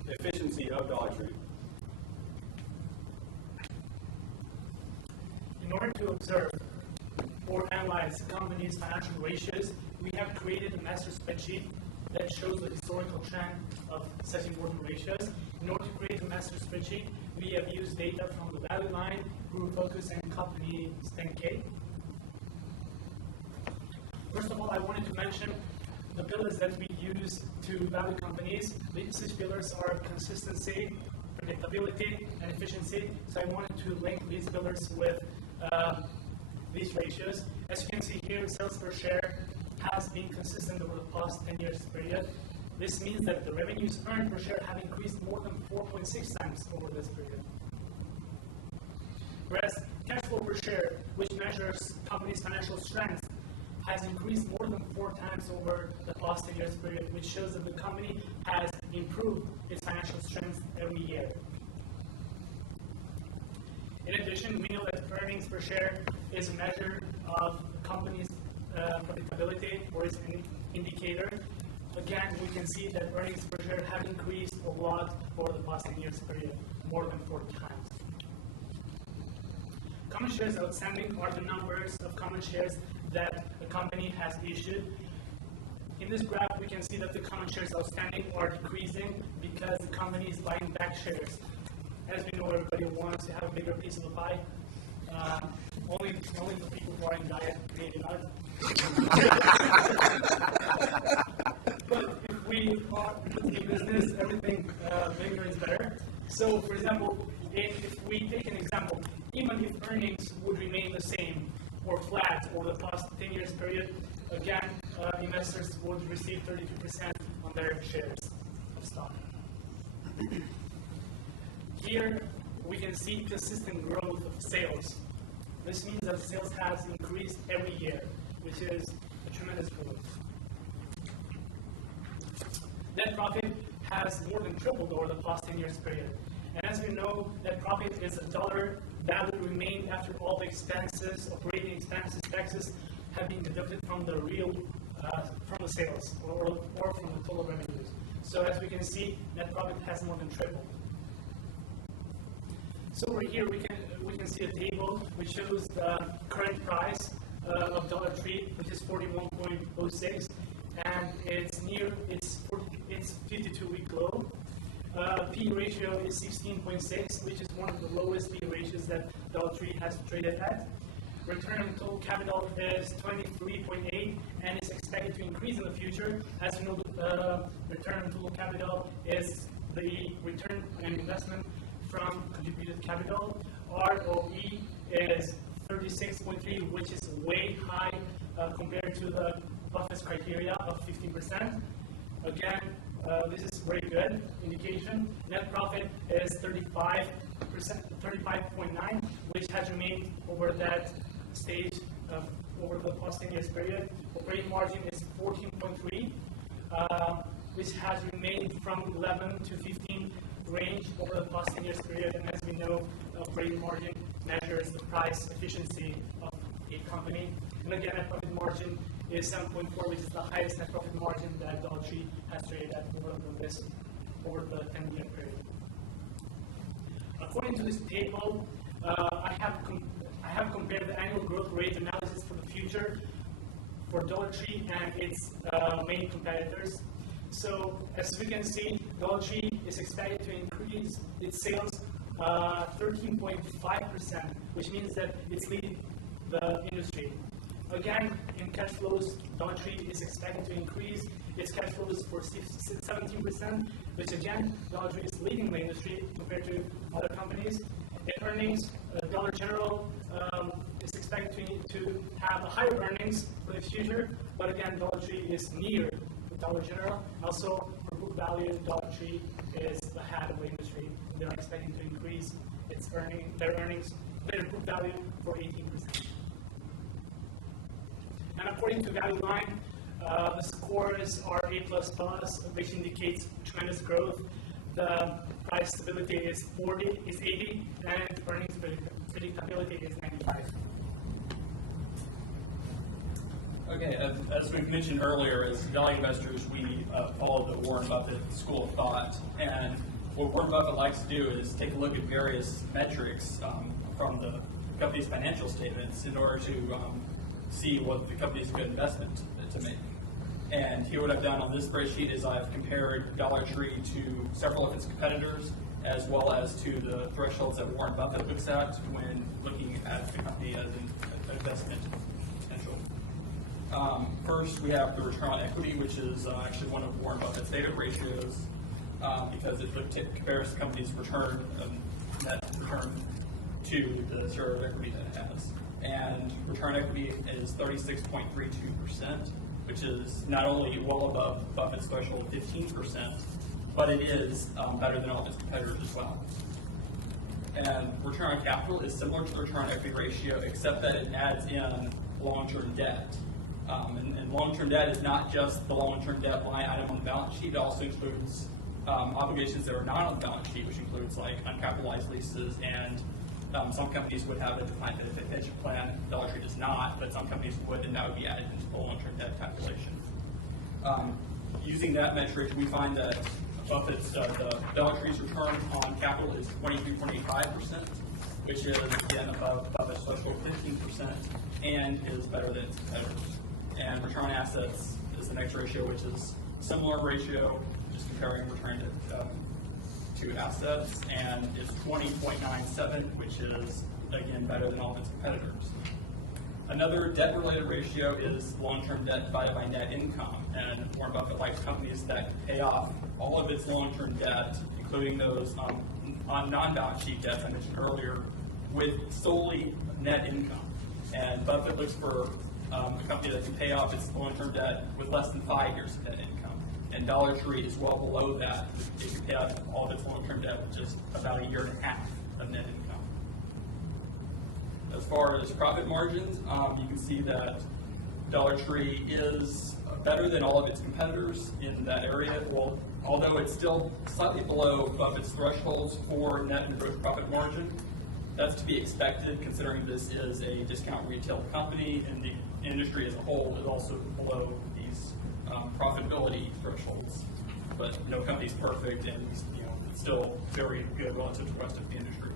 efficiency of Dollar Tree. In order to observe or analyze companies' financial ratios, we have created a master spreadsheet that shows the historical trend of such important ratios. In order to create a master spreadsheet, we have used data from the value line, group focus, and company 10K. First of all, I wanted to mention the pillars that we use to value companies. These pillars are consistency, predictability, and efficiency. So I wanted to link these pillars with these ratios. As you can see here, sales per share has been consistent over the past 10 years period. This means that the revenues earned per share have increased more than 4.6 times over this period. Whereas cash flow per share, which measures companies' financial strength, has increased more than 4 times over the past 10 years period, which shows that the company has improved its financial strength every year. In addition, we know that earnings per share is a measure of the company's profitability, or is an indicator. Again, we can see that earnings per share have increased a lot over the past 10 years period, more than 4 times. Common shares outstanding are the numbers of common shares that a company has issued. In this graph, we can see that the common shares outstanding are decreasing because the company is buying back shares. as we know, everybody wants to have a bigger piece of the pie. Only the people who are in diet, maybe not. But if we are in business, everything bigger is better. So, for example, if we take an example, even if earnings would remain the same or flat over the past 10 years period, again, investors would receive 32% on their shares of stock. Here, we can see consistent growth of sales. This means that sales has increased every year, which is a tremendous growth. Net profit has more than tripled over the past 10 years period. And as we know, net profit is a dollar value remained after all the expenses, operating expenses, taxes have been deducted from the real, from the sales or from the total revenues. So as we can see, net profit has more than tripled. So over here we can see a table which shows the current price of Dollar Tree, which is 41.06, and it's near its 52-week low. P ratio is 16.6, which is one of the lowest P ratios that Dollar Tree has traded at. Return on total capital is 23.8 and is expected to increase in the future. As you know, return on total capital is the return on investment from contributed capital. ROE is 36.3, which is way high compared to the Buffett's criteria of 15%. Again, this is very good indication. Net profit is 35.9, which has remained over that stage of over the past 10 years period. Operating margin is 14.3, which has remained from 11 to 15 range over the past 10 years period. And as we know, operating margin measures the price efficiency of a company. And again, net profit margin is 7.4, which is the highest net profit margin that Dollar Tree has traded at over the 10-year period. According to this table, I have compared the annual growth rate analysis for the future for Dollar Tree and its main competitors. So as we can see, Dollar Tree is expected to increase its sales 13.5%, which means that it's leading the industry. Again, in cash flows, Dollar Tree is expected to increase its cash flows for 17%, which again, Dollar Tree is leading the industry compared to other companies. In earnings, Dollar General is expected to have higher earnings for the future, but again, Dollar Tree is near Dollar General. Also, for book value, Dollar Tree is ahead of the industry. They're expecting to increase their book value for 18%. And according to Value Line, the scores are A++, which indicates tremendous growth. The price stability is 80, and earnings predictability is 95. Okay, as we've mentioned earlier, as value investors, we follow the Warren Buffett school of thought. And what Warren Buffett likes to do is take a look at various metrics from the company's financial statements in order to see what the company's a good investment to make. And here what I've done on this spreadsheet is I've compared Dollar Tree to several of its competitors, as well as to the thresholds that Warren Buffett looks at when looking at the company as an investment potential. First, we have the return on equity, which is actually one of Warren Buffett's favorite ratios because it compares the company's net return to the share of equity that it has. And return equity is 36.32%, which is not only well above Buffett's threshold of 15%, but it is better than all of its competitors as well. And return on capital is similar to the return on equity ratio, except that it adds in long-term debt. And long-term debt is not just the long-term debt line item on the balance sheet. It also includes obligations that are not on the balance sheet, which includes like uncapitalized leases, and some companies would have a defined benefit pension plan. Dollar Tree does not, but some companies would, and that would be added into the long-term debt calculation. Using that metric, we find that Buffett's the Dollar Tree's return on capital is 23.85%, which is again above Buffett's threshold 15%, and is better than its competitors. And return on assets is the next ratio, which is similar ratio, just comparing return to to assets, and it's 20.97, which is, again, better than all of its competitors. Another debt-related ratio is long-term debt divided by net income, and Warren Buffett likes companies that can pay off all of its long-term debt, including those on non-balance sheet debts I mentioned earlier, with solely net income. And Buffett looks for a company that can pay off its long-term debt with less than 5 years of net income. And Dollar Tree is well below that. It can pay off all of its long-term debt with just about a year and a half of net income. As far as profit margins, you can see that Dollar Tree is better than all of its competitors in that area. Well, although it's still slightly below Buffett's thresholds for net and gross profit margin, that's to be expected considering this is a discount retail company and the industry as a whole is also below these profitability thresholds. But no company's perfect, and it's still very good relative to the rest of the industry.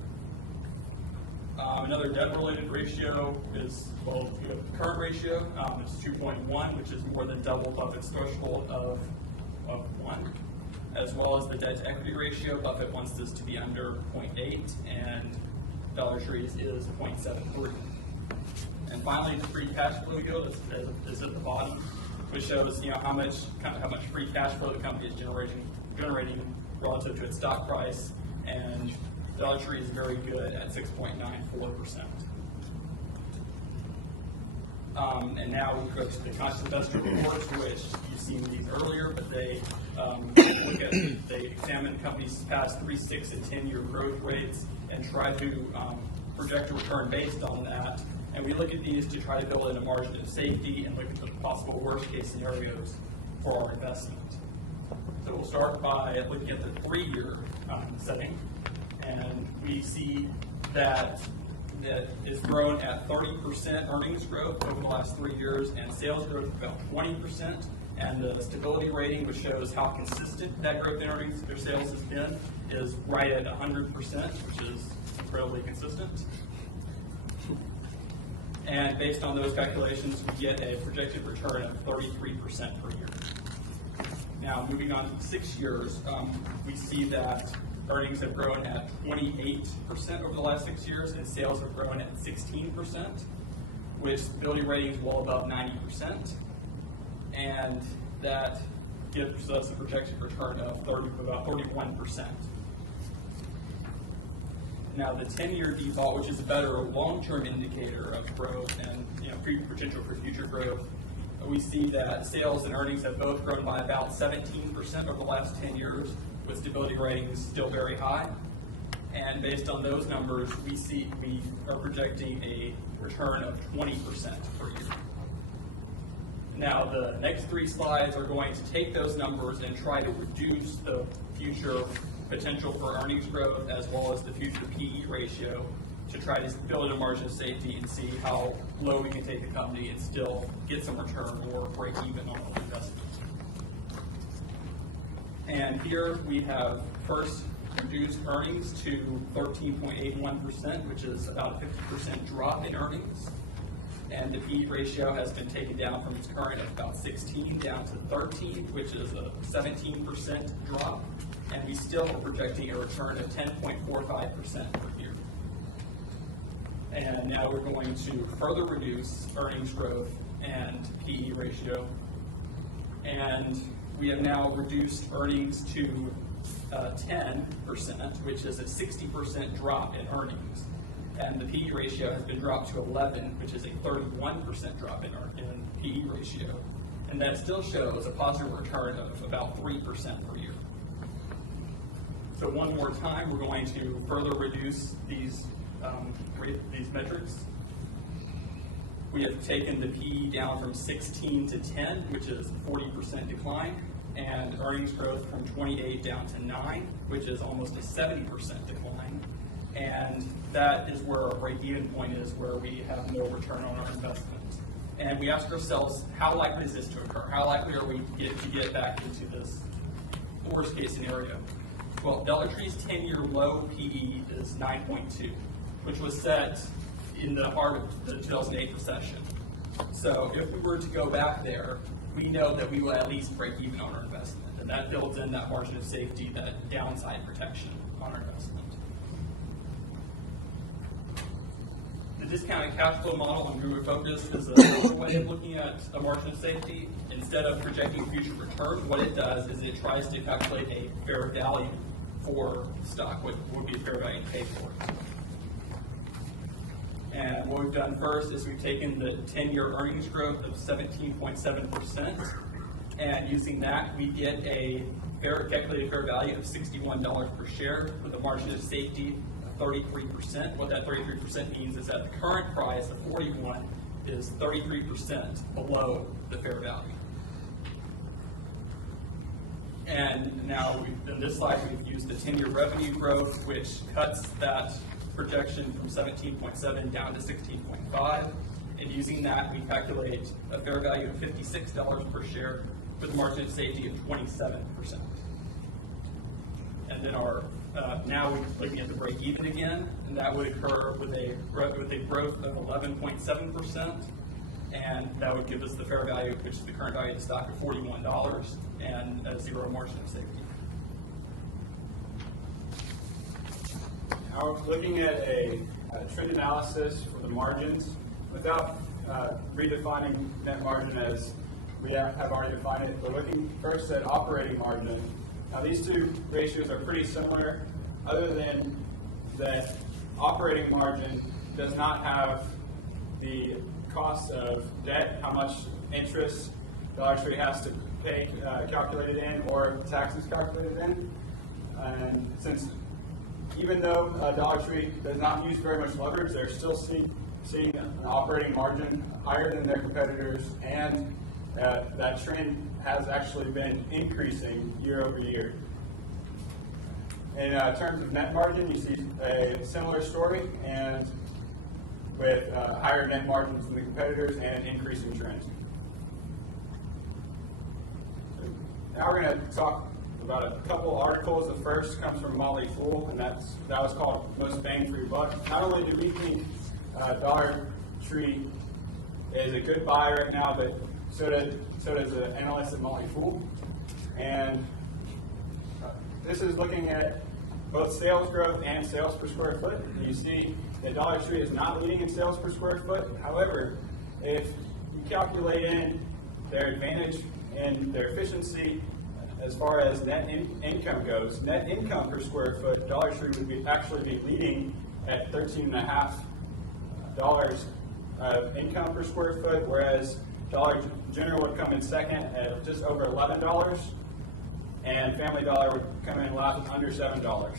Another debt-related ratio is, well, we have the current ratio. It's 2.1, which is more than double Buffett's threshold of 1, as well as the debt-to-equity ratio. Buffett wants this to be under 0.8, and Dollar Tree's is 0.73. And finally, the free cash flow yield is at the bottom, which shows how much free cash flow the company is generating relative to its stock price, and Dollar Tree is very good at 6.94%. And now we go to the constant investor reports, which you've seen these earlier, but they they examine companies' past 3, 6, and 10-year growth rates and try to project a return based on that. And we look at these to try to build in a margin of safety and look at the possible worst-case scenarios for our investment. So we'll start by looking at the 3-year setting. And we see that it's grown at 30% earnings growth over the last 3 years, and sales growth of about 20%. And the stability rating, which shows how consistent that growth in earnings or sales has been, is right at 100%, which is incredibly consistent. And based on those calculations, we get a projected return of 33% per year. Now, moving on to 6 years, we see that earnings have grown at 28% over the last 6 years, and sales have grown at 16%, with stability ratings well above 90%. And that gives us a projected return of about 31%. Now, the 10-year default, which is a better long-term indicator of growth and potential for future growth, we see that sales and earnings have both grown by about 17% over the last 10 years, with stability ratings still very high. And based on those numbers, we are projecting a return of 20% per year. Now, the next 3 slides are going to take those numbers and try to reduce the future potential for earnings growth as well as the future PE ratio to try to build a margin of safety and see how low we can take the company and still get some return or break even on the investment. And here we have first reduced earnings to 13.81%, which is about a 50% drop in earnings. And the PE ratio has been taken down from its current of about 16 down to 13, which is a 17% drop. And we still are projecting a return of 10.45% per year. And now we're going to further reduce earnings growth and PE ratio. And we have now reduced earnings to 10%, which is a 60% drop in earnings. And the PE ratio has been dropped to 11, which is a 31% drop in PE ratio. And that still shows a positive return of about 3% per year. So one more time, we're going to further reduce these metrics. We have taken the PE down from 16 to 10, which is a 40% decline, and earnings growth from 28 down to 9, which is almost a 70% decline. And that is where our break-even point is, where we have no return on our investment. And we ask ourselves, how likely is this to occur? How likely are we to get back into this worst-case scenario? Well, Dollar Tree's 10-year low PE is 9.2, which was set in the heart of the 2008 recession. So if we were to go back there, we know that we will at least break even on our investment. And that builds in that margin of safety, that downside protection on our investment. The discounted cash flow model and Guru Focus is a way of looking at a margin of safety. Instead of projecting future returns, what it does is it tries to calculate a fair value for stock, what would be a fair value paid for it. And what we've done first is we've taken the 10-year earnings growth of 17.7%, and using that, we get a calculated fair value of $61 per share with a margin of safety of 33%. What that 33% means is that the current price of 41 is 33% below the fair value. And now, in this slide, we've used the 10-year revenue growth, which cuts that projection from 17.7 down to 16.5. And using that, we calculate a fair value of $56 per share with a margin of safety of 27%. And then now we're looking at the break even again, and that would occur with a growth of 11.7%. And that would give us the fair value, which is the current value of the stock, of $41 and a zero margin of safety. Now we're looking at a trend analysis for the margins without redefining net margin as we have already defined it. We're looking first at operating margin. Now these two ratios are pretty similar, other than that operating margin does not have the cost of debt, how much interest Dollar Tree has to pay calculated in, or taxes calculated in. And since even though Dollar Tree does not use very much leverage, they're still seeing an operating margin higher than their competitors, and that trend has actually been increasing year over year. In terms of net margin, you see a similar story, and with higher net margins than the competitors and an increasing trend. Now we're going to talk about a couple articles. The first comes from Motley Fool, and that was called Most Bang for Your Buck. Not only do we think Dollar Tree is a good buy right now, but so does the analyst at Motley Fool. And this is looking at both sales growth and sales per square foot. And you see that Dollar Tree is not leading in sales per square foot. However, if you calculate in their advantage and their efficiency as far as net income goes, net income per square foot, Dollar Tree would actually be leading at $13.50 of income per square foot, whereas Dollar General would come in second at just over $11, and Family Dollar would come in last under $7.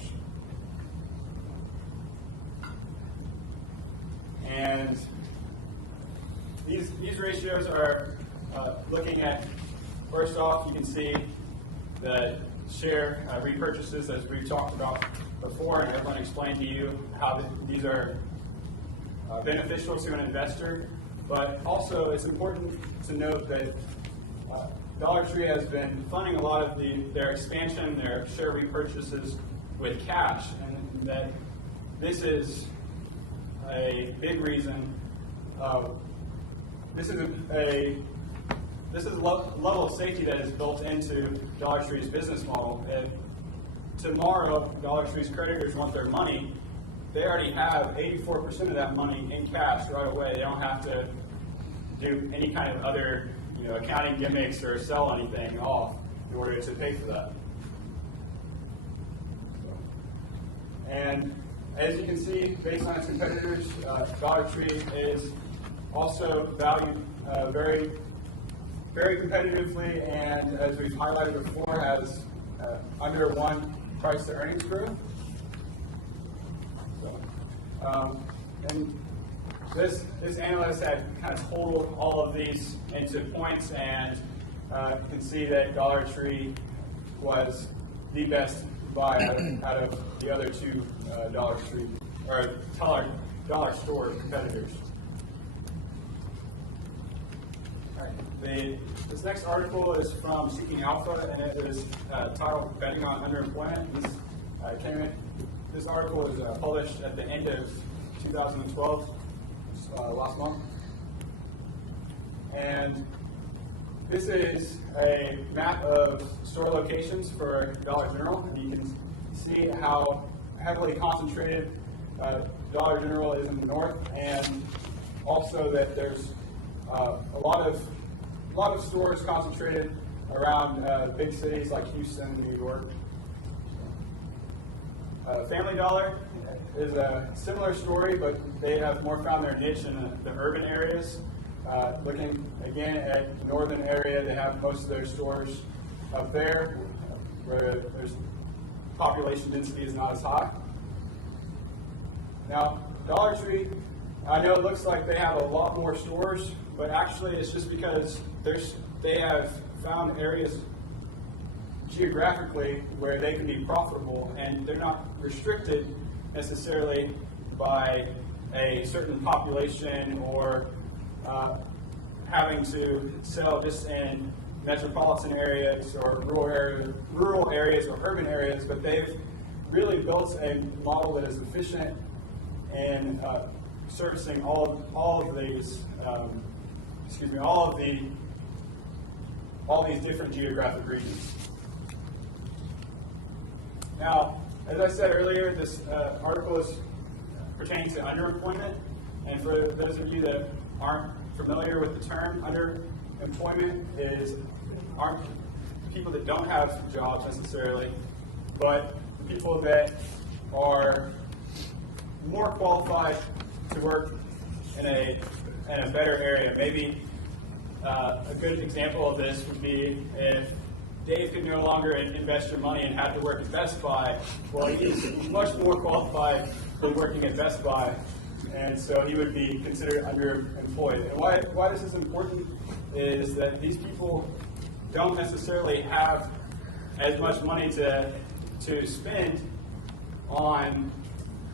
And these ratios are looking at, first off, you can see the share repurchases, as we've talked about before, and everyone explained to you how these are beneficial to an investor. But also, it's important to note that Dollar Tree has been funding a lot of their expansion, their share repurchases with cash, and that this is a big reason. This is a level of safety that is built into Dollar Tree's business model. If tomorrow Dollar Tree's creditors want their money, they already have 84% of that money in cash right away. They don't have to do any kind of other accounting gimmicks or sell anything off in order to pay for that. And as you can see, based on its competitors, Dollar Tree is also valued very, very competitively, and as we've highlighted before, has under 1 price to earnings growth. So, and this analyst had kind of totaled all of these into points, and you can see that Dollar Tree was the best buy out of the other two Dollar Tree or dollar store competitors. All right. This next article is from Seeking Alpha, and it is titled "Betting on Underemployment." This article was published at the end of 2012, last month, and This is a map of store locations for Dollar General, and you can see how heavily concentrated Dollar General is in the north, and also that there's a lot of stores concentrated around big cities like Houston, New York. Family Dollar is a similar story, but they have more found their niche in the urban areas. Looking again at the northern area, they have most of their stores up there where there's population density is not as high. Now, Dollar Tree, I know it looks like they have a lot more stores, but actually it's just because they have found areas geographically where they can be profitable, and they're not restricted necessarily by a certain population or having to sell just in metropolitan areas or rural areas or urban areas, but they've really built a model that is efficient in servicing all of these different geographic regions. Now, as I said earlier, this article is pertaining to underemployment, and for those of you that aren't familiar with the term, underemployment aren't people that don't have jobs necessarily, but people that are more qualified to work in a better area. Maybe a good example of this would be if Dave could no longer invest your money and had to work at Best Buy. Well, he's much more qualified than working at Best Buy, and so he would be considered underemployed. And why this is important is that these people don't necessarily have as much money to spend on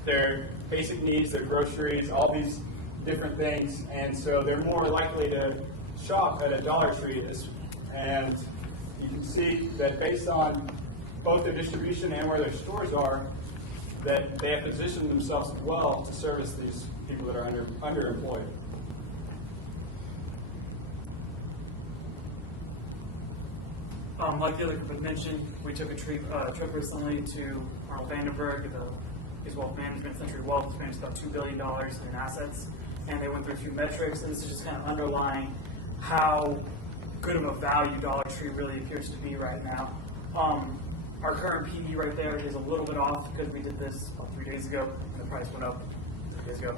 their basic needs, their groceries, all these different things, and so they're more likely to shop at a Dollar Tree. And you can see that based on both their distribution and where their stores are, that they have positioned themselves well to service these people that are underemployed. Like the other group had mentioned, we took a trip recently to Arnold Vandenberg, his wealth management, Century Wealth, managed about $2 billion in assets, and they went through a few metrics, and this is just kind of underlying how good of a value Dollar Tree really appears to be right now. Our current PE right there is a little bit off because we did this about 3 days ago, and the price went up 3 days ago.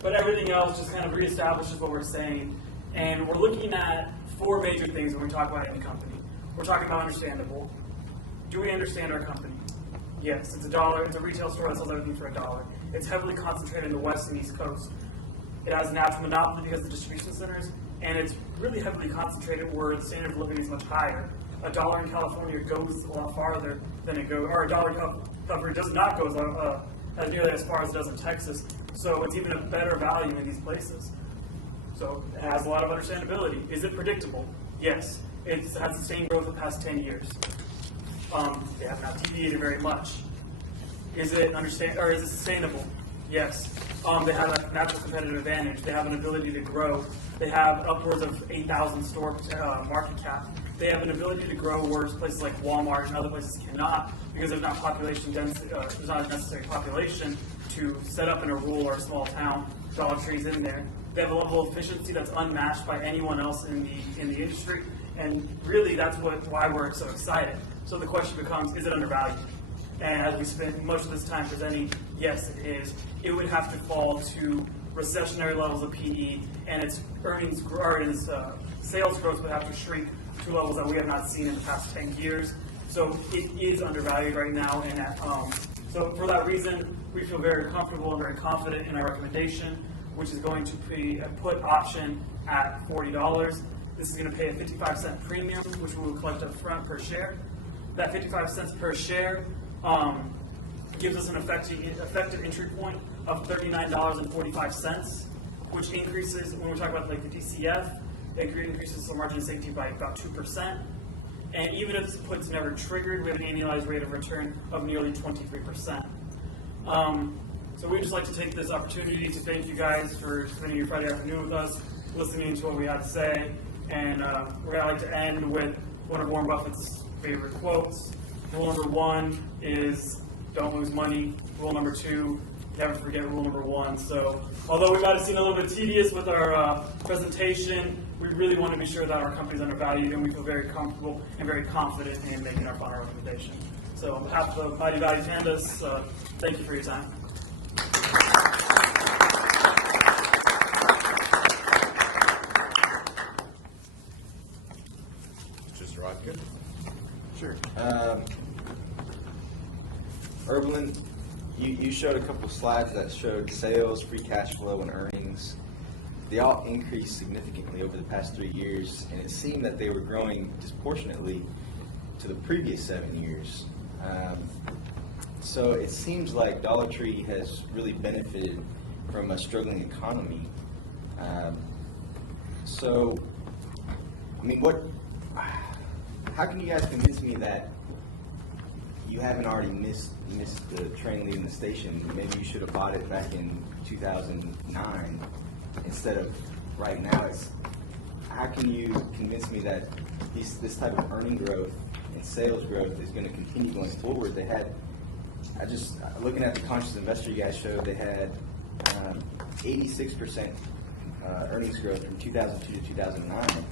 But everything else just kind of reestablishes what we're saying, and we're looking at 4 major things when we talk about any company. We're talking about understandable. Do we understand our company? Yes, it's $1. It's a retail store that sells everything for $1. It's heavily concentrated in the West and East Coast. It has a natural monopoly because of the distribution centers, and it's really heavily concentrated where the standard of living is much higher. $1 in California goes a lot farther than it goes, or $1 in California does not go as nearly as far as it does in Texas. So it's even a better value in these places. So it has a lot of understandability. Is it predictable? Yes. It's had sustained growth the past 10 years. They have not deviated very much. Is it sustainable? Yes. They have a natural competitive advantage. They have an ability to grow. They have upwards of 8,000 store market cap. They have an ability to grow, whereas places like Walmart and other places cannot, because there's not population density. There's not a necessary population to set up in a rural or a small town. Dollar Tree's in there. They have a level of efficiency that's unmatched by anyone else in the industry, and really that's why we're so excited. So the question becomes, is it undervalued? And as we spend most of this time presenting, yes, it is. It would have to fall to recessionary levels of PE, and its earnings or its sales growth would have to shrink to levels that we have not seen in the past 10 years. So it is undervalued right now, and so for that reason, we feel very comfortable and very confident in our recommendation, which is going to be a put option at $40. This is going to pay a 55-cent premium, which we will collect up front per share. That 55 cents per share gives us an effective entry point of $39.45, which increases, when we talk about like the DCF, it increases the margin of safety by about 2%. And even if this put's never triggered, we have an annualized rate of return of nearly 23%. So we'd just like to take this opportunity to thank you guys for spending your Friday afternoon with us, listening to what we had to say, And we're going to like to end with one of Warren Buffett's favorite quotes. Rule number 1 is don't lose money. Rule number 2, never forget rule number 1. So although we might have seemed a little bit tedious with our presentation, we really want to be sure that our company is undervalued, and we feel very comfortable and very confident in making our final recommendation. So on behalf of Mighty Value Pandas, thank you for your time. Mr. Rodkin? Sure. Erblin, you showed a couple slides that showed sales, free cash flow, and earnings. They all increased significantly over the past 3 years, and it seemed that they were growing disproportionately to the previous 7 years. So it seems like Dollar Tree has really benefited from a struggling economy. So, I mean, how can you guys convince me that you haven't already missed the train leaving the station? Maybe you should have bought it back in 2009 instead of right now. How can you convince me that this type of earning growth and sales growth is going to continue going forward? They had, looking at the conscious investor you guys showed, they had 86% earnings growth from 2002 to 2009.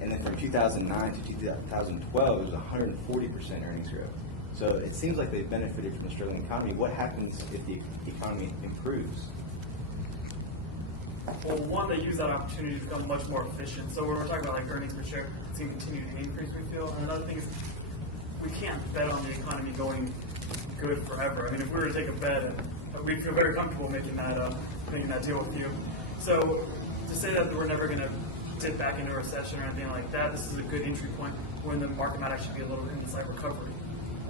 And then from 2009 to 2012, it was 140% earnings growth. So it seems like they've benefited from the struggling economy. What happens if the economy improves? Well, one, they use that opportunity to become much more efficient. So when we're talking about like earnings per share, it's going to continue to increase, we feel. And another thing is we can't bet on the economy going good forever. I mean, if we were to take a bet, we'd feel very comfortable making that deal with you. So to say that we're never going to dip back into a recession or anything like that, this is a good entry point when the market might actually be a little in slight recovery.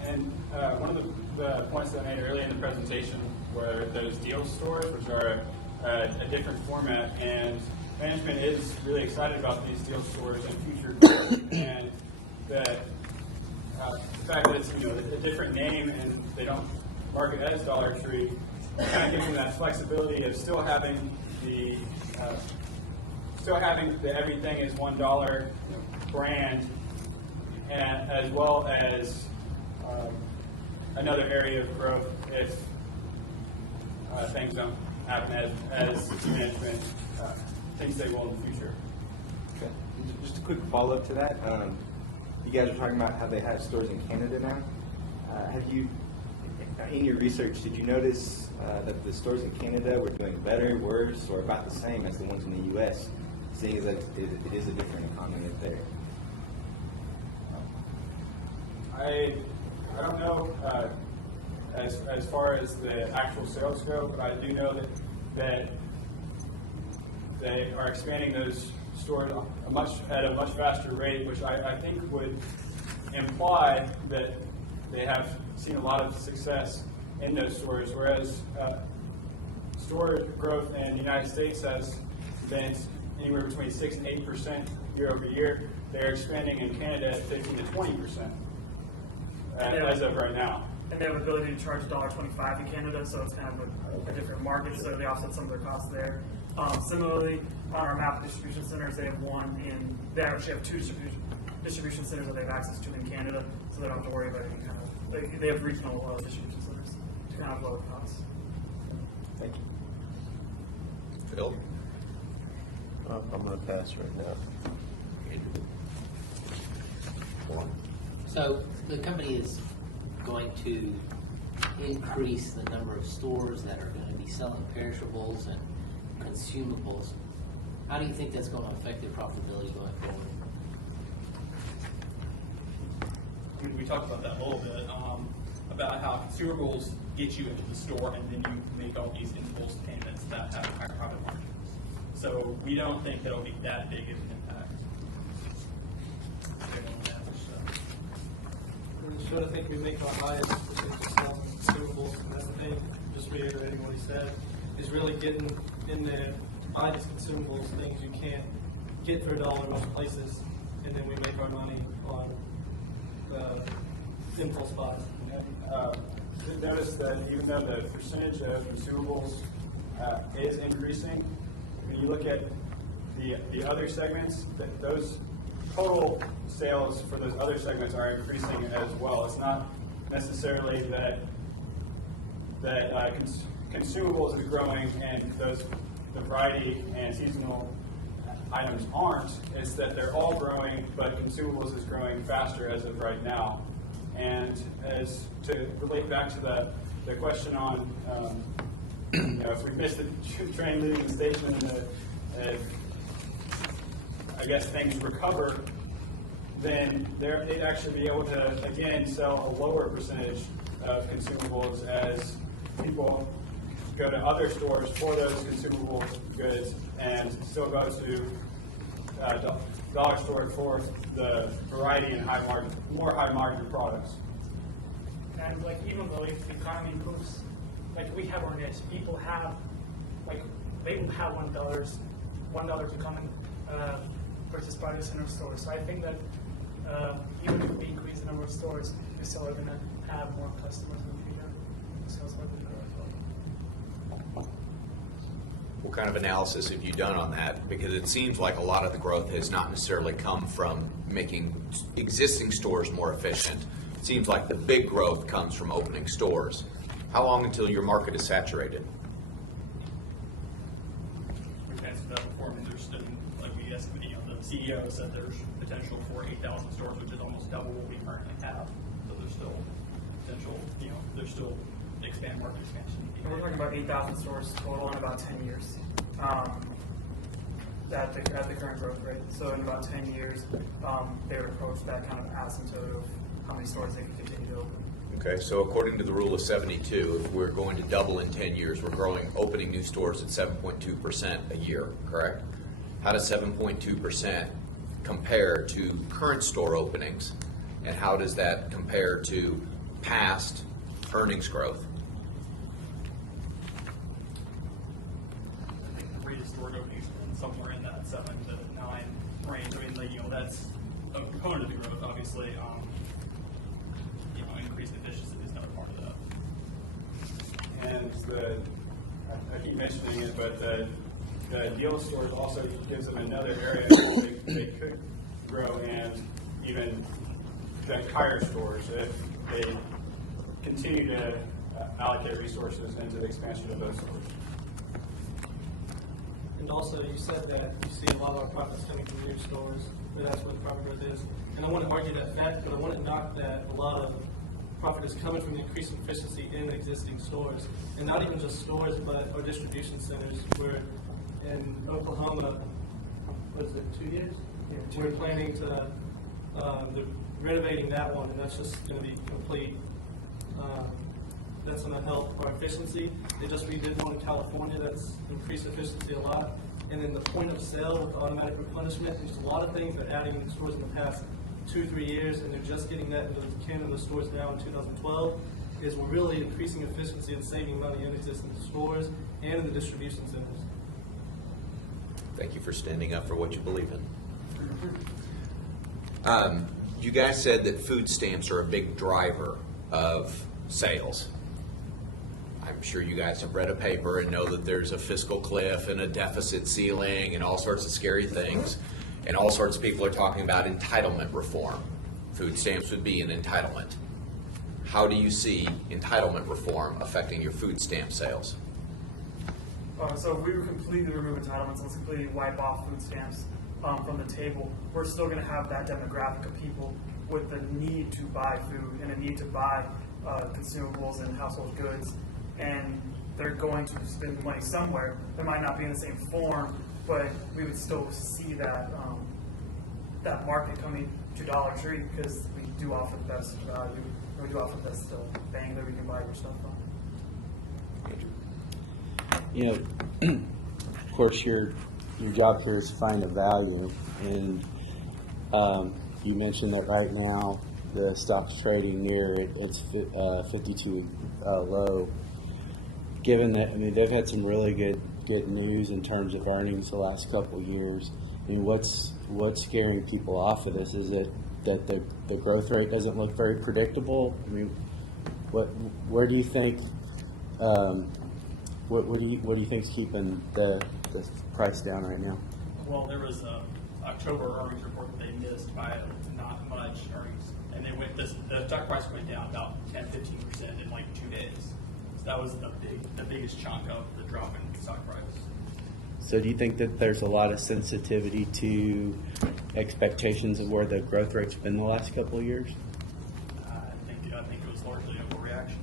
And one of the points that I made earlier in the presentation were those deal stores, which are a different format, and management is really excited about these deal stores and future growth, and the fact that it's a different name and they don't market as Dollar Tree kind of gives them that flexibility of still having the everything is $1 brand, and as well as another area of growth if things don't happen as management thinks they will in the future. Okay. Just a quick follow-up to that. You guys are talking about how they have stores in Canada now. Have you, in your research, did you notice that the stores in Canada were doing better, worse, or about the same as the ones in the U.S., seeing as it is a different economy up there? I don't know as far as the actual sales go, but I do know that they are expanding those stores at a much faster rate, which I think would imply that they have seen a lot of success in those stores, whereas store growth in the United States has been anywhere between 6 and 8% year over year. They're expanding in Canada at 15 to 20% as of right now. And they have the ability to charge $1.25 in Canada, so it's kind of a different market, so they offset some of their costs there. Similarly, on our map of distribution centers, they actually have 2 distribution centers that they have access to in Canada, so they don't have to worry about any kind of, they have regional distribution centers to kind of lower costs. Thank you. Phil? I'm going to pass right now. So the company is going to increase the number of stores that are going to be selling perishables and consumables. How do you think that's going to affect their profitability going forward? I mean, we talked about that a little bit, about how consumables get you into the store and then you make all these impulse payments that have higher profit margins. So we don't think it'll be that big of an impact. So I think we make our highest percentage of sales on consumables, and that's the thing, just reiterating what he said, is really getting in there, buy these consumables, things you can't get for $1 most places, and then we make our money on the impulse buys. Notice that even though the percentage of consumables is increasing, when you look at the other segments, those total sales for those other segments are increasing as well. It's not necessarily that consumables is growing and the variety and seasonal items aren't. It's that they're all growing, but consumables is growing faster as of right now. And as to relate back to the question on if we miss the train leaving the station and I guess things recover, then they'd actually be able to again sell a lower percentage of consumables as people go to other stores for those consumable goods and still go to dollar store for the variety and more high margin products. And like even though if the economy improves, like we have our niche, people have they will have $1 to come and purchase products in our stores. So I think that even if we increase the number of stores, we still are going to have more customers in the future. Sales are going to grow as well. What kind of analysis have you done on that? Because it seems like a lot of the growth has not necessarily come from making existing stores more efficient. It seems like the big growth comes from opening stores. How long until your market is saturated? We've answered that before. I mean, there's still, like we estimate, the CEO said there's potential for 8,000 stores, which is almost double what we currently have. So there's still potential, there's still market expansion. We're talking about 8,000 stores total in about 10 years at the current growth rate. So in about 10 years, they would approach that kind of asymptote of how many stores they can continue to open. Okay, so according to the rule of 72, if we're going to double in 10 years, we're opening new stores at 7.2% a year, correct? How does 7.2% compare to current store openings, and how does that compare to past earnings growth? I think the rate of store openings is somewhere in that 7 to 9 range. I mean, that's a component of the growth, obviously. Increased efficiency is another part of that. And I keep mentioning it, but the deal stores also gives them another area where they could grow and even higher stores if they continue to allocate resources into the expansion of those stores. And also, you said that you see a lot of our profits coming from new stores, but that's where the profit growth is. And I want to argue that fact, but I want to knock that a lot of profit is coming from the increased efficiency in existing stores. And not even just stores, but our distribution centers. We're in Oklahoma, what is it, 2 years? Yeah, we're planning to, renovating that one, and that's just going to be complete. That's going to help our efficiency. They just redid one in California that's increased efficiency a lot. And then the point of sale with automatic replenishment, there's a lot of things that adding in stores in the past 2-3 years, and they're just getting that into the Canada stores now in 2012, is we're really increasing efficiency and saving money in existing stores and in the distribution centers. Thank you for standing up for what you believe in. You guys said that food stamps are a big driver of sales. I'm sure you guys have read a paper and know that there's a fiscal cliff and a deficit ceiling and all sorts of scary things. And all sorts of people are talking about entitlement reform. Food stamps would be an entitlement. How do you see entitlement reform affecting your food stamp sales? So if we were completely remove entitlements, let's completely wipe off food stamps from the table, we're still going to have that demographic of people with the need to buy food and a need to buy consumables and household goods. And they're going to spend money somewhere. It might not be in the same form, but we would still see that that market coming to Dollar Tree because we do offer the best value. We do offer the best bang that we can buy your stuff on. Of course, your job here is to find a value, and you mentioned that right now the stock's trading near its 52 low. Given that, I mean, they've had some really good news in terms of earnings the last couple of years. I mean, what's scaring people off of this? Is it that the growth rate doesn't look very predictable? I mean, where do you think what do you think is keeping the price down right now? Well, there was a October earnings report that they missed by not much earnings, and the stock price went down about 10-15% in like 2 days. So that was the biggest chunk of the drop in stock price. So do you think that there's a lot of sensitivity to expectations of where the growth rate's been the last couple of years? I think it was largely a overreaction.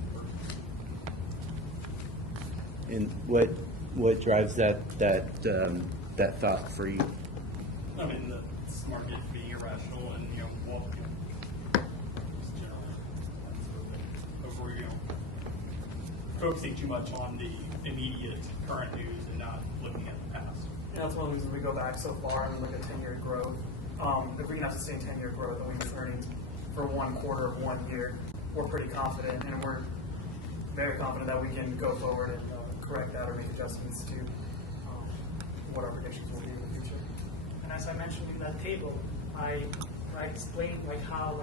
And what drives that thought for you? I mean, the market being irrational and, just generally, over, focusing too much on the immediate current news and not looking at the past. Yeah, that's one of the reasons we go back so far and look at 10-year growth. If we can have sustained 10-year growth and we get earnings for 1 quarter of 1 year, we're pretty confident, and we're very confident that we can go forward and correct that or make adjustments to what our predictions will be in the future. And as I mentioned in that table, I explained how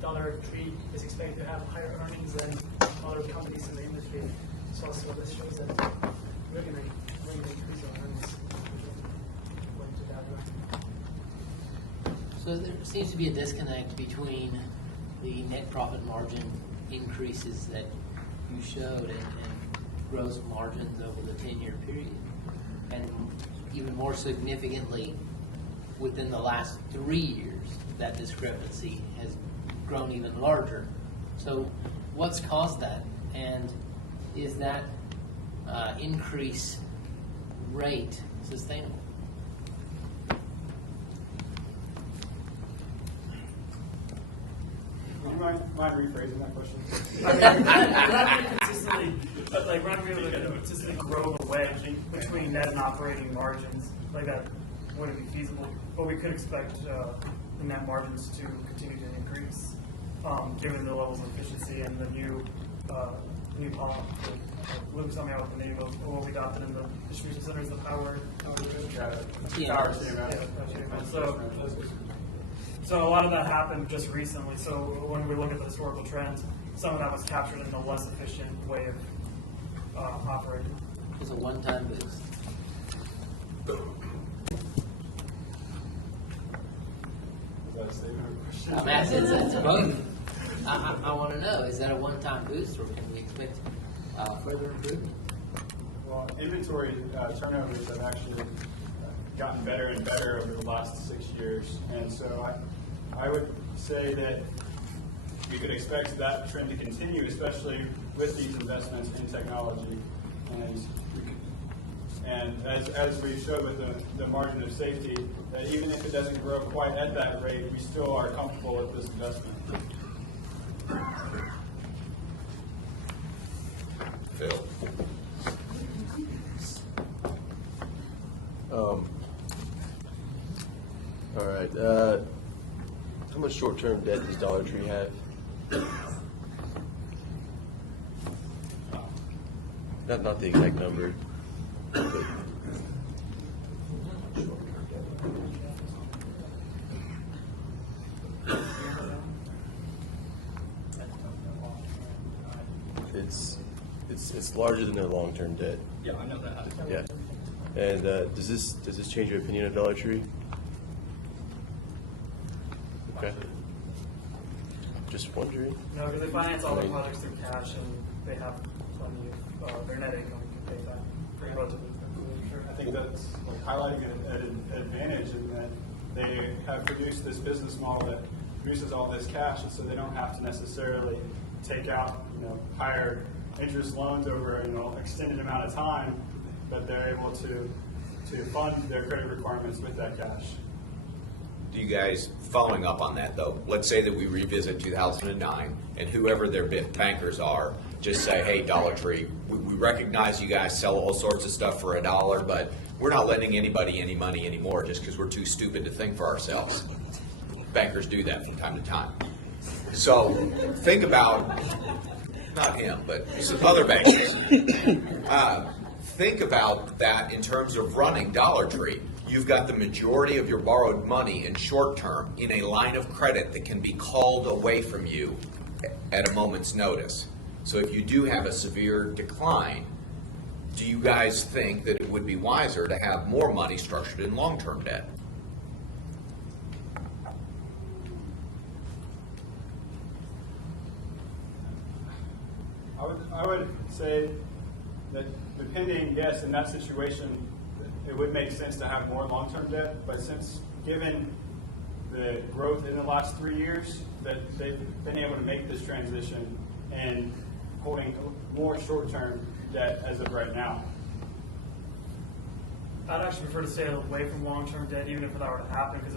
Dollar Tree is expected to have higher earnings than other companies in the industry. So this shows that we're going to increase our earnings going to that way. So there seems to be a disconnect between the net profit margin increases that you showed and gross margins over the 10-year period. And even more significantly, within the last 3 years, that discrepancy has grown even larger. So what's caused that? And is that increase rate sustainable? Do you mind rephrasing that question? We're not able to consistently grow the wedge between net and operating margins. Like that wouldn't be feasible. But we could expect the net margins to continue to increase, given the levels of efficiency and the new policy. Luke, tell me about the name of what we adopted in the distribution centers, the power So a lot of that happened just recently. So when we look at the historical trends, some of that was captured in the less efficient way of operating. It's a one-time boost. I'm asking, it's both. I want to know, is that a one-time boost, or can we expect further improvement? Well, inventory turnovers have actually gotten better and better over the last 6 years, and so I would say that we could expect that trend to continue, especially with these investments in technology. And as we showed with the margin of safety, that even if it doesn't grow quite at that rate, we still are comfortable with this investment. Phil. All right. How much short-term debt does Dollar Tree have? Not the exact number. But it's larger than their long-term debt. Yeah, I know that. Yeah. And does this change your opinion of Dollar Tree? Okay. Just wondering. No, because they finance all their projects through cash, and they have plenty of their net income can pay that pretty relatively quickly. I think that's highlighting an advantage in that they have produced this business model that produces all this cash, and so they don't have to necessarily take out higher interest loans over extended amount of time, but they're able to fund their credit requirements with that cash. Do you guys, following up on that though, let's say that we revisit 2009 and whoever their bankers are, just say, hey, Dollar Tree, we recognize you guys sell all sorts of stuff for $1, but we're not lending anybody any money anymore just because we're too stupid to think for ourselves. Bankers do that from time to time. So think about, not him, but some other bankers. Think about that in terms of running Dollar Tree. You've got the majority of your borrowed money in short term in a line of credit that can be called away from you at a moment's notice. So if you do have a severe decline, do you guys think that it would be wiser to have more money structured in long-term debt? I would say that depending, yes, in that situation, it would make sense to have more long-term debt, but since given the growth in the last 3 years, that they've been able to make this transition and holding more short-term debt as of right now. I'd actually prefer to stay away from long-term debt, even if that were to happen, because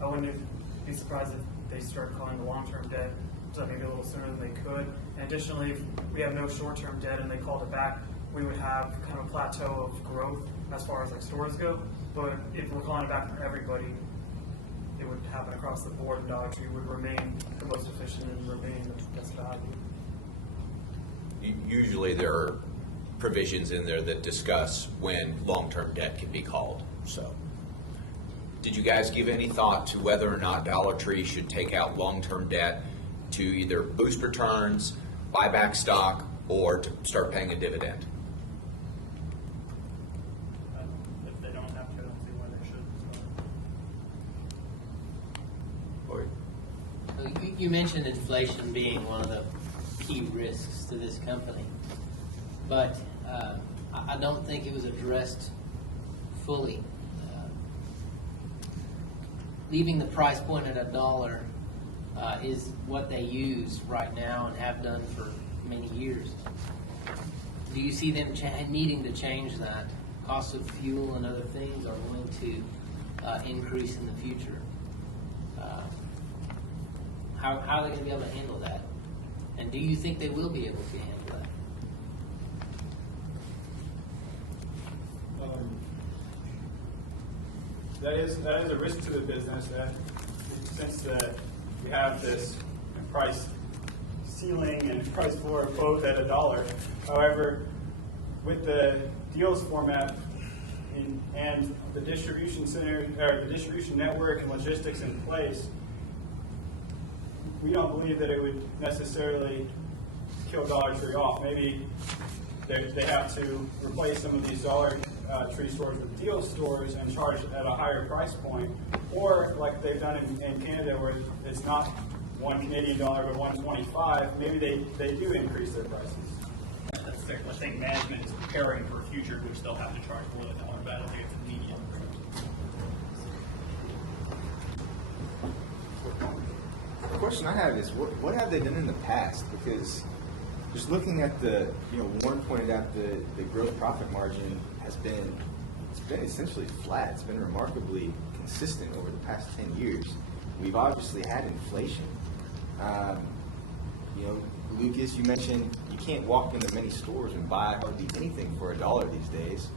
I wouldn't be surprised if they start calling the long-term debt so maybe a little sooner than they could. And additionally, if we have no short-term debt and they called it back, we would have kind of a plateau of growth as far as like stores go. But if we're calling it back for everybody, it would happen across the board, and Dollar Tree would remain the most efficient and remain the best value. Usually there are provisions in there that discuss when long-term debt can be called. So, did you guys give any thought to whether or not Dollar Tree should take out long-term debt to either boost returns, buy back stock, or to start paying a dividend? If they don't have to, I don't see why they should. You mentioned inflation being one of the key risks to this company, but I don't think it was addressed fully. Leaving the price point at $1 is what they use right now and have done for many years. Do you see them needing to change that? Cost of fuel and other things are going to increase in the future. How are they going to be able to handle that? And do you think they will be able to handle that? That is a risk to the business, since we have this price ceiling and price floor both at $1. However, with the deals format and the distribution center or the distribution network and logistics in place, we don't believe that it would necessarily kill Dollar Tree off. Maybe they have to replace some of these Dollar Tree stores with deal stores and charge at a higher price point, or like they've done in Canada, where it's not $1 Canadian but $1.25. Maybe they do increase their prices. That's fair. I think management is preparing for a future in which they'll have to charge more than $1, but I don't think it's immediate. The question I have is, what have they done in the past? Because just looking at Warren pointed out the gross profit margin it's been essentially flat. It's been remarkably consistent over the past 10 years. We've obviously had inflation. Lucas, you mentioned you can't walk into many stores and buy hardly anything for $1 these days.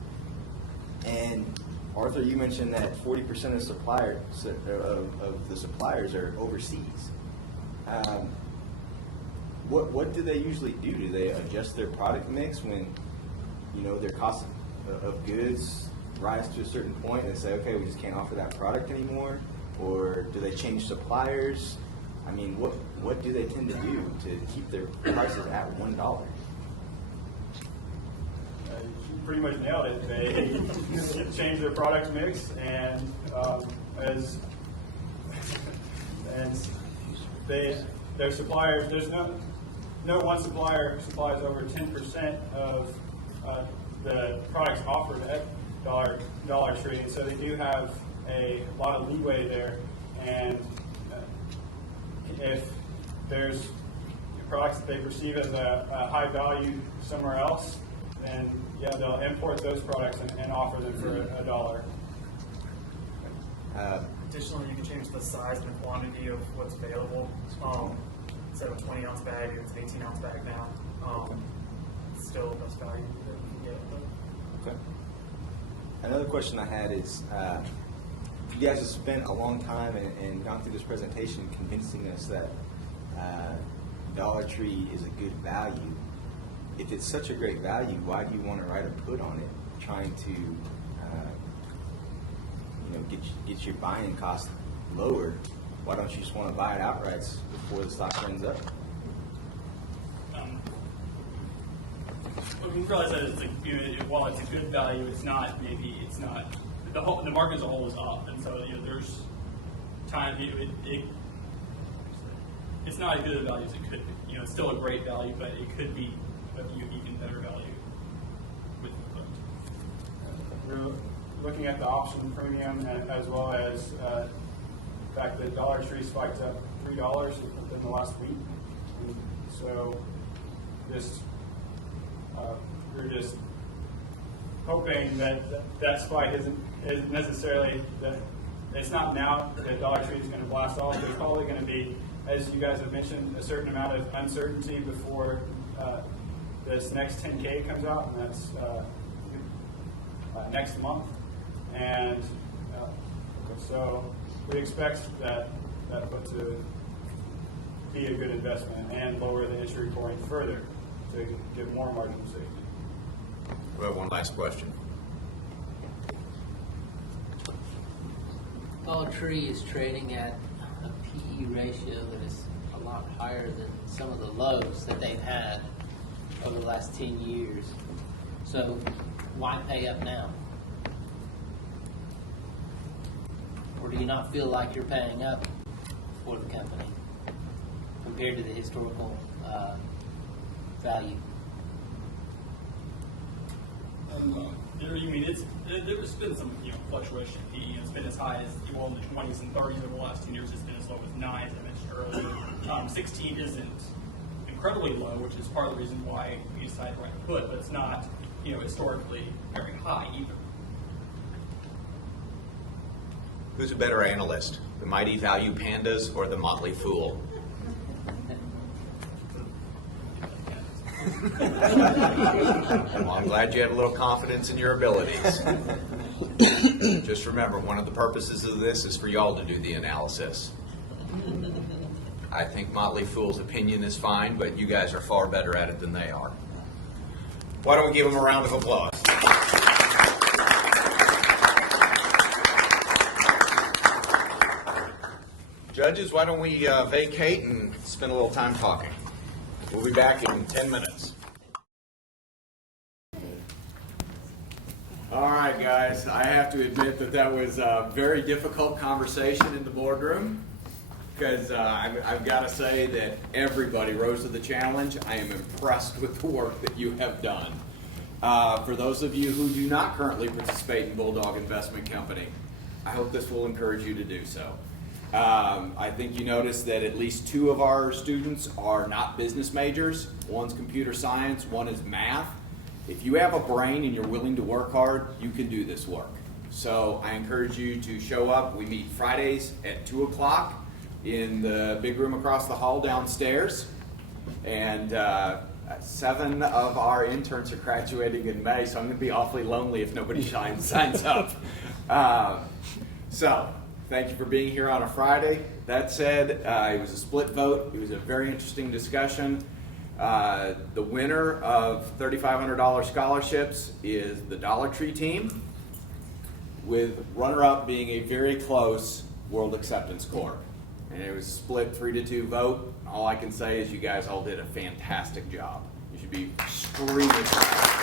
And Arthur, you mentioned that 40% of the suppliers are overseas. What do they usually do? Do they adjust their product mix when their cost of goods rise to a certain point and say, okay, we just can't offer that product anymore? Or do they change suppliers? I mean, what do they tend to do to keep their prices at $1? You pretty much nailed it. They change their product mix, and their suppliers. There's no one supplier supplies over 10% of the products offered at Dollar Tree, and so they do have a lot of leeway there. And if there's products that they perceive as a high value somewhere else, then they'll import those products and offer them for $1. Additionally, you can change the size and the quantity of what's available. Instead of a 20-ounce bag, it's an 18-ounce bag now. It's still the best value that you can get. Okay. Another question I had is, you guys have spent a long time and gone through this presentation convincing us that Dollar Tree is a good value. If it's such a great value, why do you want to write a put on it, trying to get your buying cost lower? Why don't you just want to buy it outright before the stock runs up? we realize that it's while it's a good value, it's not the market as a whole is up, and so there's time it's not as good a value as it could be. It's still a great value, but it could be even better value with the put. We're looking at the option premium as well as the fact that Dollar Tree spiked up $3 within the last week. And so we're just hoping that that spike isn't necessarily that it's not now that Dollar Tree is going to blast off. There's probably going to be, as you guys have mentioned, a certain amount of uncertainty before this next 10K comes out, and that's next month. And so we expect that put to be a good investment and lower the entry point further to give more margin of safety. We have one last question. Dollar Tree is trading at a PE ratio that is a lot higher than some of the lows that they've had over the last 10 years. So why pay up now? Or do you not feel like you're paying up for the company compared to the historical value? There's been some fluctuation in PE. It's been as high as in the 20s and 30s over the last 10 years. It's been as low as 9, as I mentioned earlier. 16 isn't incredibly low, which is part of the reason why we decided to write the put, but it's not historically very high either. Who's a better analyst, the Mighty Value Pandas or the Motley Fool? Well, I'm glad you had a little confidence in your abilities. Just remember, one of the purposes of this is for y'all to do the analysis. I think Motley Fool's opinion is fine, but you guys are far better at it than they are. Why don't we give them a round of applause? Judges, why don't we vacate and spend a little time talking? We'll be back in 10 minutes. All right, guys, I have to admit that was a very difficult conversation in the boardroom because I've got to say that everybody rose to the challenge. I am impressed with the work that you have done. For those of you who do not currently participate in Bulldog Investment Company, I hope this will encourage you to do so. I think you noticed that at least 2 of our students are not business majors. One's computer science, one is math. If you have a brain and you're willing to work hard, you can do this work. So I encourage you to show up. We meet Fridays at 2 o'clock in the big room across the hall downstairs. And 7 of our interns are graduating in May, so I'm going to be awfully lonely if nobody signs up. So thank you for being here on a Friday. That said, it was a split vote. It was a very interesting discussion. The winner of $3,500 scholarships is the Dollar Tree team, with runner-up being a very close World Acceptance Corps. And it was split 3-2 vote. All I can say is you guys all did a fantastic job. You should be extremely proud.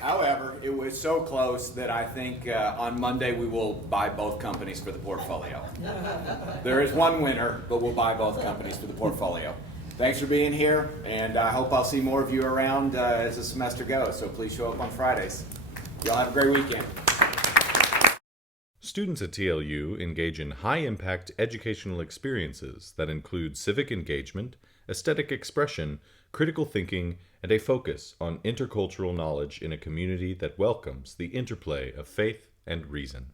However, it was so close that I think on Monday we will buy both companies for the portfolio. There is one winner, but we'll buy both companies for the portfolio. Thanks for being here, and I hope I'll see more of you around as the semester goes, so please show up on Fridays. Y'all have a great weekend. Students at TLU engage in high-impact educational experiences that include civic engagement, aesthetic expression, critical thinking, and a focus on intercultural knowledge in a community that welcomes the interplay of faith and reason.